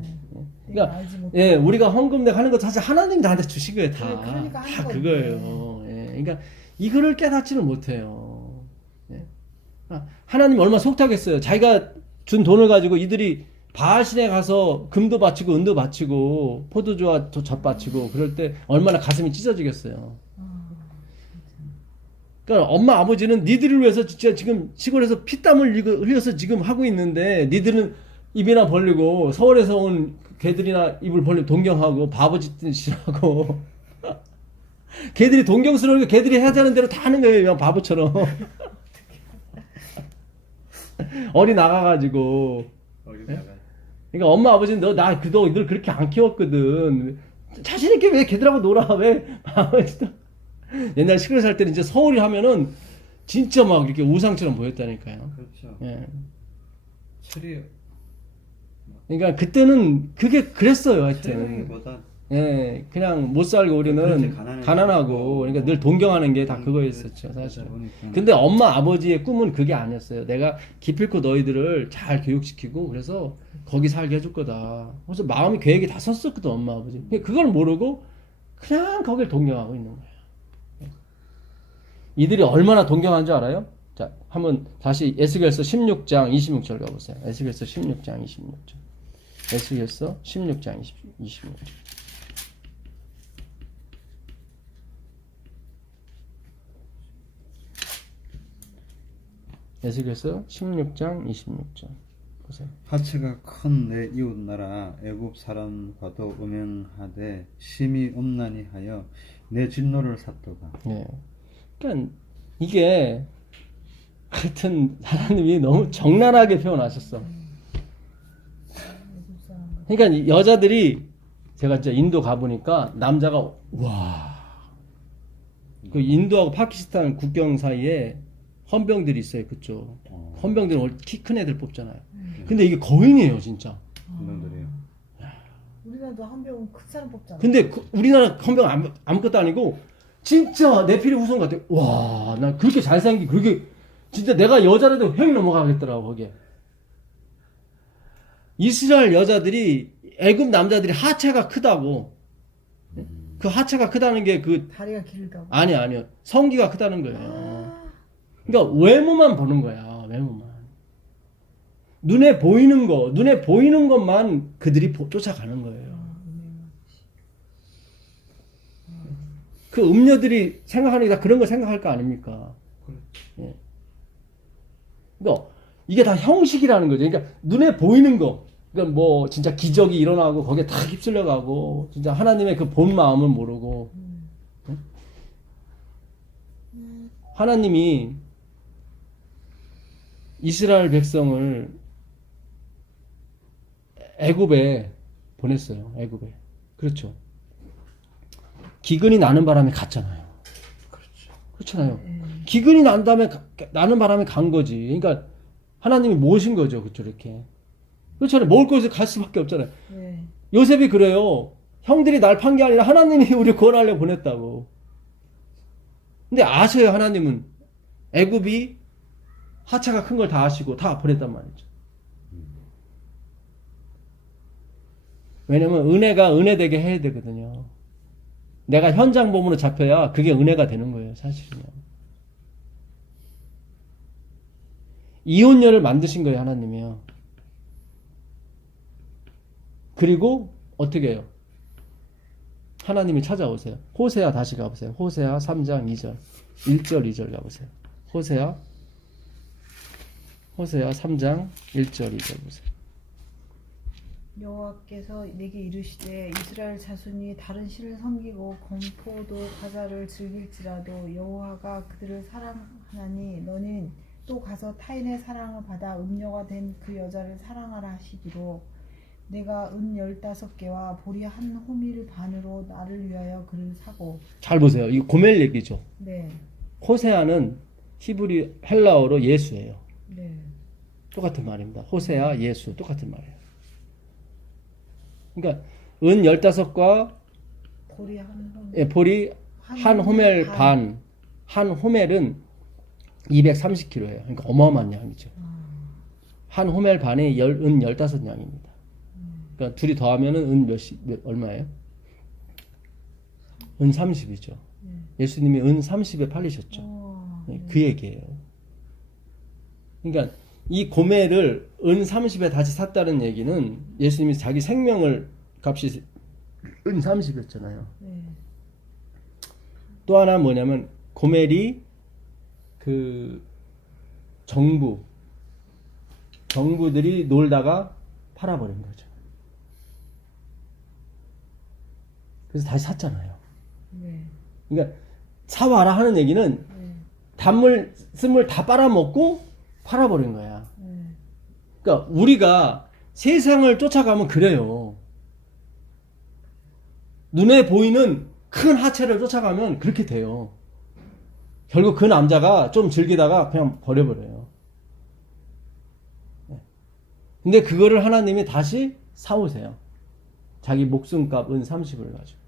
내가 그러니까 알지 못하고. 예, 우리가 헌금 내고 하는 것도 사실 하나님이 나한테 주신 거예요, 다. 그래, 그러니까 하는 다 건데. 그거예요. 예. 그러니까 이거를 깨닫지를 못해요. 예. 하나님 얼마나 속닥했어요. 자기가 준 돈을 가지고 이들이 바알신에 가서 금도 바치고 은도 바치고 포도주와 젖 바치고 그럴 때 얼마나 가슴이 찢어지겠어요. 그러니까 엄마 아버지는 니들을 위해서 진짜 지금 시골에서 피땀을 흘려서 지금 하고 있는데 니들은 입이나 벌리고 서울에서 온 개들이나 입을 벌리고 동경하고 바보짓 싫어하고 개들이 동경스러우니까 개들이 해야 되는 대로 다 하는 거예요. 그냥 바보처럼. 어리 나가가지고. 그러니까 엄마 아버지는 너늘 그렇게 안 키웠거든. 자신있게 왜 걔들하고 놀아? 왜? 아버지도. 옛날 시골에 살 때는 이제 서울이 하면은 진짜 막 이렇게 우상처럼 보였다니까요. 그렇죠. 예. 철이 그러니까 그때는 그게 그랬어요, 하여튼. 철이보다 예, 그냥 못 살고 우리는 그렇지, 가난하고, 그러니까 늘 동경하는 게 다 그거였었죠, 사실. 보니까. 근데 엄마 아버지의 꿈은 그게 아니었어요. 내가 기필코 너희들을 잘 교육시키고 그래서 거기 살게 해줄 거다. 그래서 마음이 계획이 다 섰었거든, 엄마 아버지. 근데 그걸 모르고 그냥 거길 동경하고 있는 거예요. 이들이 얼마나 동경한 줄 알아요? 자, 한번 다시 에스겔서 16장 26절 가보세요. 에스겔서 16장 26절. 에스겔서 16장 26절. 에스겔서 16장 26절. 보세요. 하체가 큰 내 이웃 나라 애굽 사람과도 음행하되 심히 음란히 하여 내 진노를 샀도다. 네. 그러니까 이게 하여튼 하나님이 너무 적나라하게 표현하셨어. 그러니까 이 여자들이 제가 진짜 인도 가보니까 남자가 와. 그 인도하고 파키스탄 국경 사이에 헌병들이 있어요, 그쪽. 헌병들은 원래 키 큰 애들 뽑잖아요. 근데 이게 거인이에요, 진짜. 그놈들이요. 우리나라도 한 병은 큰 사람 뽑잖아. 근데 우리나라 헌병 아무것도 아니고 진짜 내 피리 후손 같아. 와, 나 그렇게 잘생긴 그렇게 진짜 내가 여자라도 휙 넘어가겠더라고 거기에. 이스라엘 여자들이 애굽 남자들이 하체가 크다고. 그 하체가 크다는 게 그 다리가 길다고. 아니요 성기가 크다는 거예요. 그러니까 외모만 보는 거야, 외모만. 눈에 보이는 것만 그들이 쫓아가는 거예요. 그 음녀들이 생각하는 게 다 그런 거 생각할 거 아닙니까? 예. 그러니까 이게 다 형식이라는 거죠. 그러니까 눈에 보이는 거, 그러니까 뭐 진짜 기적이 일어나고 거기에 다 휩쓸려가고 진짜 하나님의 그 본 마음을 모르고 예? 하나님이 이스라엘 백성을 애굽에 보냈어요. 애굽에. 그렇죠. 기근이 나는 바람에 갔잖아요. 그렇잖아요. 예. 기근이 난 다음에 나는 바람에 간 거지. 그러니까 하나님이 모신 거죠. 그쵸, 이렇게. 그렇잖아요. 먹을 곳에 갈 수밖에 없잖아요. 예. 요셉이 그래요. 형들이 날 판 게 아니라 하나님이 우리 구원하려고 보냈다고. 근데 아세요, 하나님은 애굽이 하차가 큰 걸 다 아시고 다 보냈단 말이죠. 왜냐면 은혜가 은혜되게 해야 되거든요. 내가 현장 범으로 잡혀야 그게 은혜가 되는 거예요, 사실은요. 이혼녀를 만드신 거예요, 하나님이요. 그리고 어떻게 해요? 하나님이 찾아오세요. 호세아 다시 가보세요. 호세아 3장 2절 1절 2절 가보세요. 호세아 3장 1절 2절 보세요. 여호와께서 내게 이르시되 이스라엘 자손이 다른 신을 섬기고 검포도 과자를 즐길지라도 여호와가 그들을 사랑하나니 너는 또 가서 타인의 사랑을 받아 음녀가 된 그 여자를 사랑하라 하시기로 내가 은 15개와 보리 한 호밀 반으로 나를 위하여 그를 사고. 잘 보세요. 이거 고멜 얘기죠. 네. 호세아는 히브리 헬라어로 예수예요. 네. 똑같은 말입니다. 호세아 예수 똑같은 말이에요. 그러니까 은 15과 보리 한 호밀. 예, 보리 한 호멜 반. 한 호멜은 230kg예요. 그러니까 어마어마한 양이죠. 한 호멜 반이 은 15양입니다. 그러니까 둘이 더하면은 은 얼마예요? 은 30이죠. 예수님이 은 30에 팔리셨죠. 네, 그 얘기예요. 그러니까 이 고멜을 은 30에 다시 샀다는 얘기는 예수님이 자기 생명을 값이 은 30이었잖아요. 네. 또 하나 뭐냐면 고멜이 그 정부들이 놀다가 팔아버린 거죠. 그래서 다시 샀잖아요. 네. 그러니까 사와라 하는 얘기는 네. 단물 쓴물 다 빨아먹고 팔아버린 거야. 네. 그러니까 우리가 세상을 쫓아가면 그래요. 눈에 보이는 큰 하체를 쫓아가면 그렇게 돼요. 결국 그 남자가 좀 즐기다가 그냥 버려버려요. 근데 그거를 하나님이 다시 사오세요. 자기 목숨값 은 30을 가지고.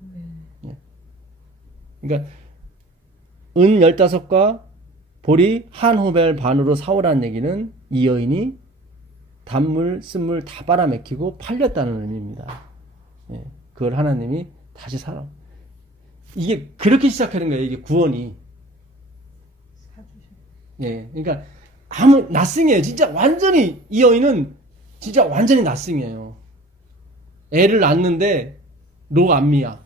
그러니까 은 15과 보리 한 호멜 반으로 사오라는 얘기는 이 여인이 단물 쓴물 다 빨아먹히고 팔렸다는 의미입니다. 예, 그걸 하나님이 다시 사라. 이게 그렇게 시작하는 거예요. 이게 구원이. 예, 그러니까 아무 낯승이에요. 진짜 완전히 이 여인은 진짜 완전히 낯승이에요. 애를 낳는데 로 안미야.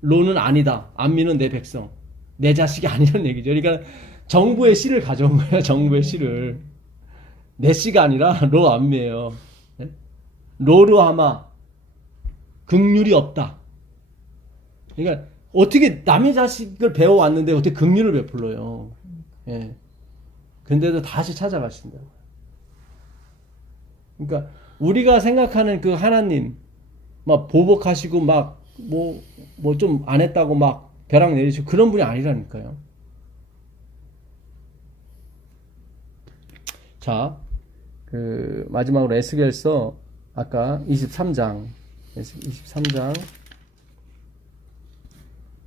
로는 아니다. 안미는 내 백성. 내 자식이 아니라는 얘기죠. 그러니까 정부의 씨를 가져온 거예요. 정부의 씨를. 내 씨가 아니라 로 안미예요. 네? 로르하마. 긍휼이 없다. 그러니까 어떻게 남의 자식을 배워왔는데 어떻게 긍휼을 베풀어요. 예. 근데도 다시 찾아가신다. 그러니까 우리가 생각하는 그 하나님 막 보복하시고 막 뭐 좀 안 했다고 막 벼락 내리시고 그런 분이 아니라니까요. 자, 그 마지막으로 에스겔서 아까 23장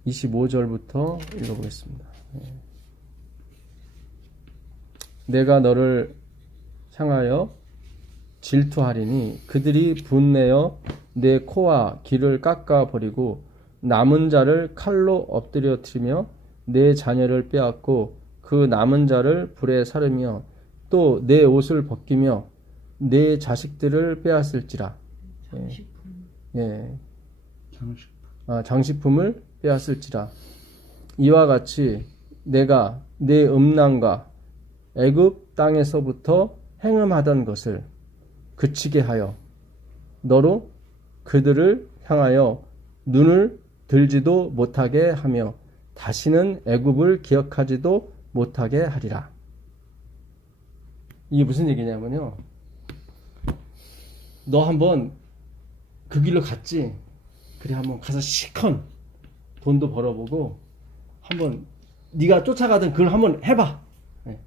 25절부터 읽어보겠습니다. 내가 너를 향하여 질투하리니 그들이 분내어 내 코와 귀를 깎아버리고 남은 자를 칼로 엎드려뜨리며 내 자녀를 빼앗고 그 남은 자를 불에 사르며 또 내 옷을 벗기며 내 자식들을 빼앗을지라. 장식품을 빼앗을지라. 이와 같이 내가 내 음란과 애굽 땅에서부터 행음하던 것을 그치게 하여 너로 그들을 향하여 눈을 들지도 못하게 하며 다시는 애굽을 기억하지도 못하게 하리라. 이게 무슨 얘기냐면요. 너 한번 그 길로 갔지? 그래 한번 가서 시컨 돈도 벌어보고 한번 네가 쫓아가던 그걸 한번 해봐. 예.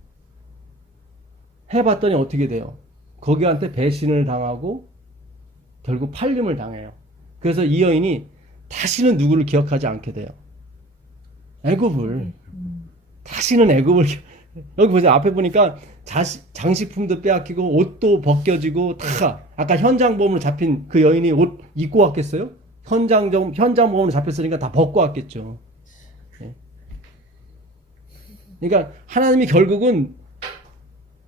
해봤더니 어떻게 돼요? 거기한테 배신을 당하고 결국 팔림을 당해요. 그래서 이 여인이 다시는 누구를 기억하지 않게 돼요. 애굽을. 다시는 애굽을 여기 보세요. 앞에 보니까 장식품도 빼앗기고 옷도 벗겨지고 다 아까 현장범으로 잡힌 그 여인이 옷 입고 왔겠어요? 현장범으로 잡혔으니까 다 벗고 왔겠죠. 예. 그러니까 하나님이 결국은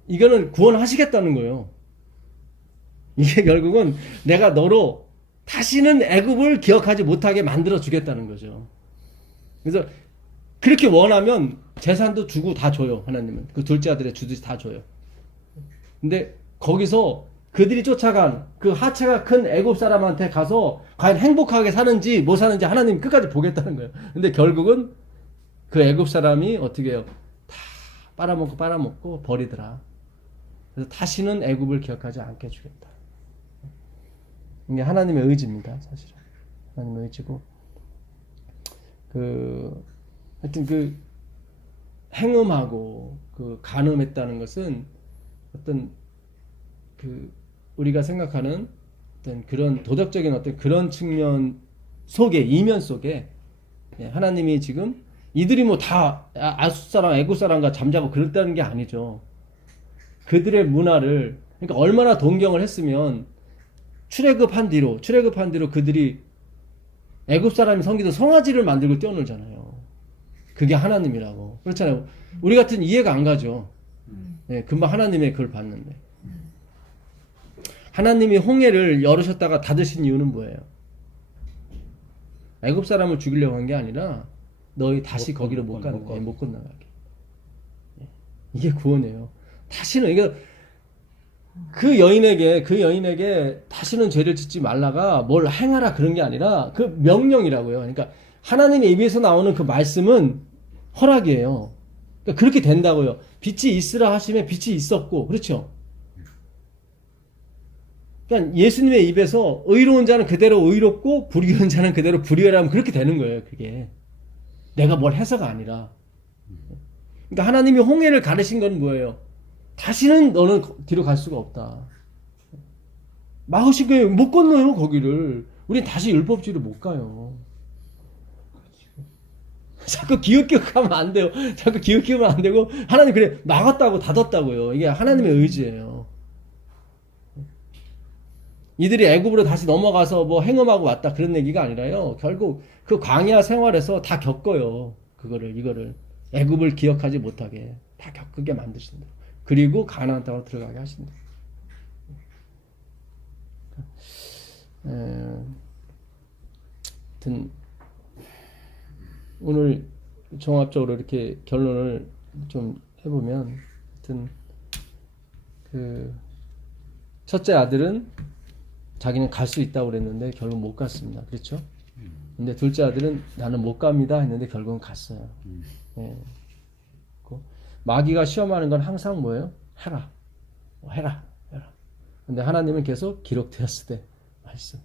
이거는 구원하시겠다는 거예요. 이게 결국은 내가 너로 다시는 애굽을 기억하지 못하게 만들어 주겠다는 거죠. 그래서 그렇게 원하면 재산도 주고 다 줘요. 하나님은 그 둘째 아들의 주듯이 다 줘요. 근데 거기서 그들이 쫓아간 그 하체가 큰 애굽 사람한테 가서 과연 행복하게 사는지 못 사는지 하나님 끝까지 보겠다는 거예요. 근데 결국은 그 애굽 사람이 어떻게 해요? 다 빨아먹고 버리더라. 그래서 다시는 애굽을 기억하지 않게 해주겠다. 이게 하나님의 의지입니다, 사실은. 하나님의 의지고, 하여튼 행음하고 간음했다는 것은 어떤 우리가 생각하는 어떤 그런 도덕적인 어떤 그런 측면 속에, 이면 속에, 하나님이 지금 이들이 뭐 다 아수 사람, 애굽 사람과 잠자고 그랬다는 게 아니죠. 그들의 문화를, 그러니까 얼마나 동경을 했으면 출애굽한 뒤로 그들이 애굽 사람이 섬기던 성화지를 만들고 뛰어놀잖아요. 그게 하나님이라고. 그렇잖아요. 우리 같은 이해가 안 가죠. 네, 금방 하나님의 그걸 봤는데. 하나님이 홍해를 열으셨다가 닫으신 이유는 뭐예요? 애굽 사람을 죽이려고 한 게 아니라 너희 다시 거기로 못 건너가게. 이게 구원이에요. 다시는 이거 그 여인에게 다시는 죄를 짓지 말라가 뭘 행하라 그런 게 아니라 그 명령이라고요. 그러니까 하나님의 입에서 나오는 그 말씀은 허락이에요. 그러니까 그렇게 된다고요. 빛이 있으라 하시면 빛이 있었고, 그렇죠? 그러니까 예수님의 입에서 의로운 자는 그대로 의롭고 불의한 자는 그대로 불의하라면 그렇게 되는 거예요. 그게 내가 뭘 해서가 아니라. 그러니까 하나님이 홍해를 가르신 건 뭐예요? 다시는 너는 뒤로 갈 수가 없다. 막으시게 못 건너요, 거기를. 우린 다시 율법주의로 못 가요. 자꾸 기웃기웃하면 안 돼요. 자꾸 기웃기웃하면 안 되고, 하나님 그래, 막았다고, 닫았다고요. 이게 하나님의 의지예요. 이들이 애굽으로 다시 넘어가서 뭐 행음하고 왔다, 그런 얘기가 아니라요. 결국 그 광야 생활에서 다 겪어요. 이거를. 애굽을 기억하지 못하게 다 겪게 만드신다. 그리고 가나안 땅으로 들어가게 하신다. 하여튼 오늘 종합적으로 이렇게 결론을 좀 해보면, 하여튼 첫째 아들은 자기는 갈 수 있다고 그랬는데 결국 못 갔습니다. 그렇죠? 근데 둘째 아들은 나는 못 갑니다 했는데 결국은 갔어요. 예. 마귀가 시험하는 건 항상 뭐예요? 해라. 근데 하나님은 계속 기록되었을 때 말씀.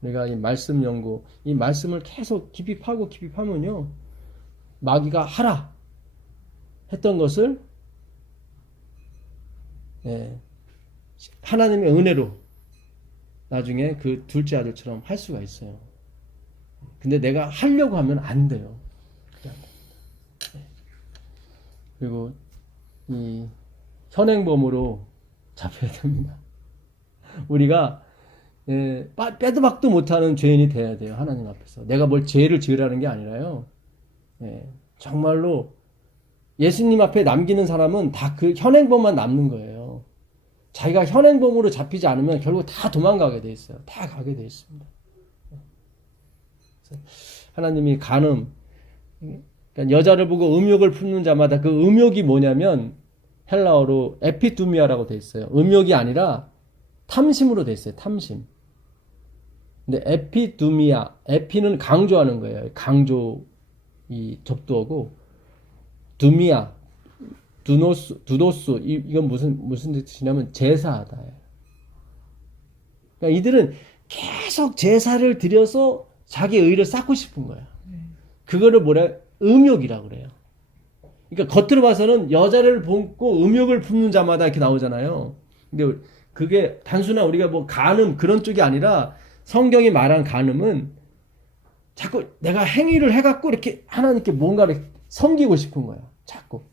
내가 이 말씀 연구, 이 말씀을 계속 깊이 파면요, 마귀가 하라 했던 것을 하나님의 은혜로 나중에 그 둘째 아들처럼 할 수가 있어요. 근데 내가 하려고 하면 안 돼요. 그리고 이 현행범으로 잡혀야 됩니다. 우리가 빼도 박도 못하는 죄인이 돼야 돼요. 하나님 앞에서. 내가 뭘 죄를 지으라는 게 아니라요. 정말로 예수님 앞에 남기는 사람은 다 그 현행범만 남는 거예요. 자기가 현행범으로 잡히지 않으면 결국 다 도망가게 돼 있어요. 다 가게 돼 있습니다. 하나님이 간음, 그러니까 여자를 보고 음욕을 품는 자마다 그 음욕이 뭐냐면 헬라어로 에피두미아라고 돼 있어요. 음욕이 아니라 탐심으로 돼 있어요. 탐심. 근데 에피두미아, 에피는 강조하는 거예요. 강조 이 접두어고, 두미아, 두도스 이건 무슨 뜻이냐면 제사하다. 그러니까 이들은 계속 제사를 드려서 자기 의를 쌓고 싶은 거야. 그거를 음욕이라고 그래요. 그러니까 겉으로 봐서는 여자를 본고 음욕을 품는 자마다 이렇게 나오잖아요. 근데 그게 단순한 우리가 뭐 간음 그런 쪽이 아니라 성경이 말한 간음은 자꾸 내가 행위를 해갖고 이렇게 하나님께 뭔가를 섬기고 싶은 거야. 자꾸.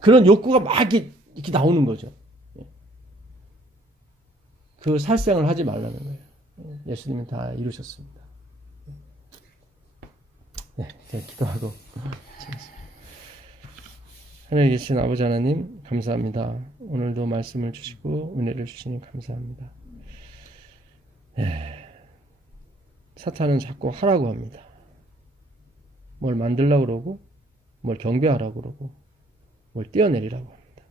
그런 욕구가 막 이렇게 나오는 거죠. 그 살생을 하지 말라는 거예요. 예수님은 다 이루셨습니다. 네, 제가 기도하고. 하늘에 계신 아버지 하나님 감사합니다. 오늘도 말씀을 주시고 은혜를 주시니 감사합니다. 사탄은 자꾸 하라고 합니다. 뭘 만들려고 그러고 뭘 경배하라고 그러고 뭘 떼어내리라고 합니다.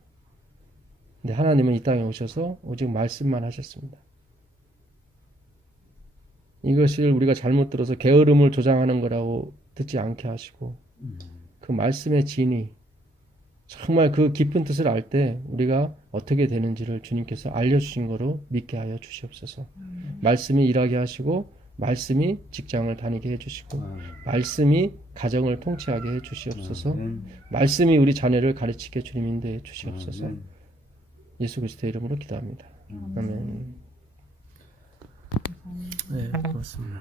근데 하나님은 이 땅에 오셔서 오직 말씀만 하셨습니다. 이것을 우리가 잘못 들어서 게으름을 조장하는 거라고 듣지 않게 하시고 그 말씀의 진이 정말 그 깊은 뜻을 알 때 우리가 어떻게 되는지를 주님께서 알려주신 거로 믿게 하여 주시옵소서. 말씀이 일하게 하시고 말씀이 직장을 다니게 해주시고 말씀이 가정을 통치하게 해주시옵소서. 말씀이 우리 자녀를 가르치게 주님 인도해 주시옵소서. 예수 그리스도의 이름으로 기도합니다. 아멘. 네, 고맙습니다.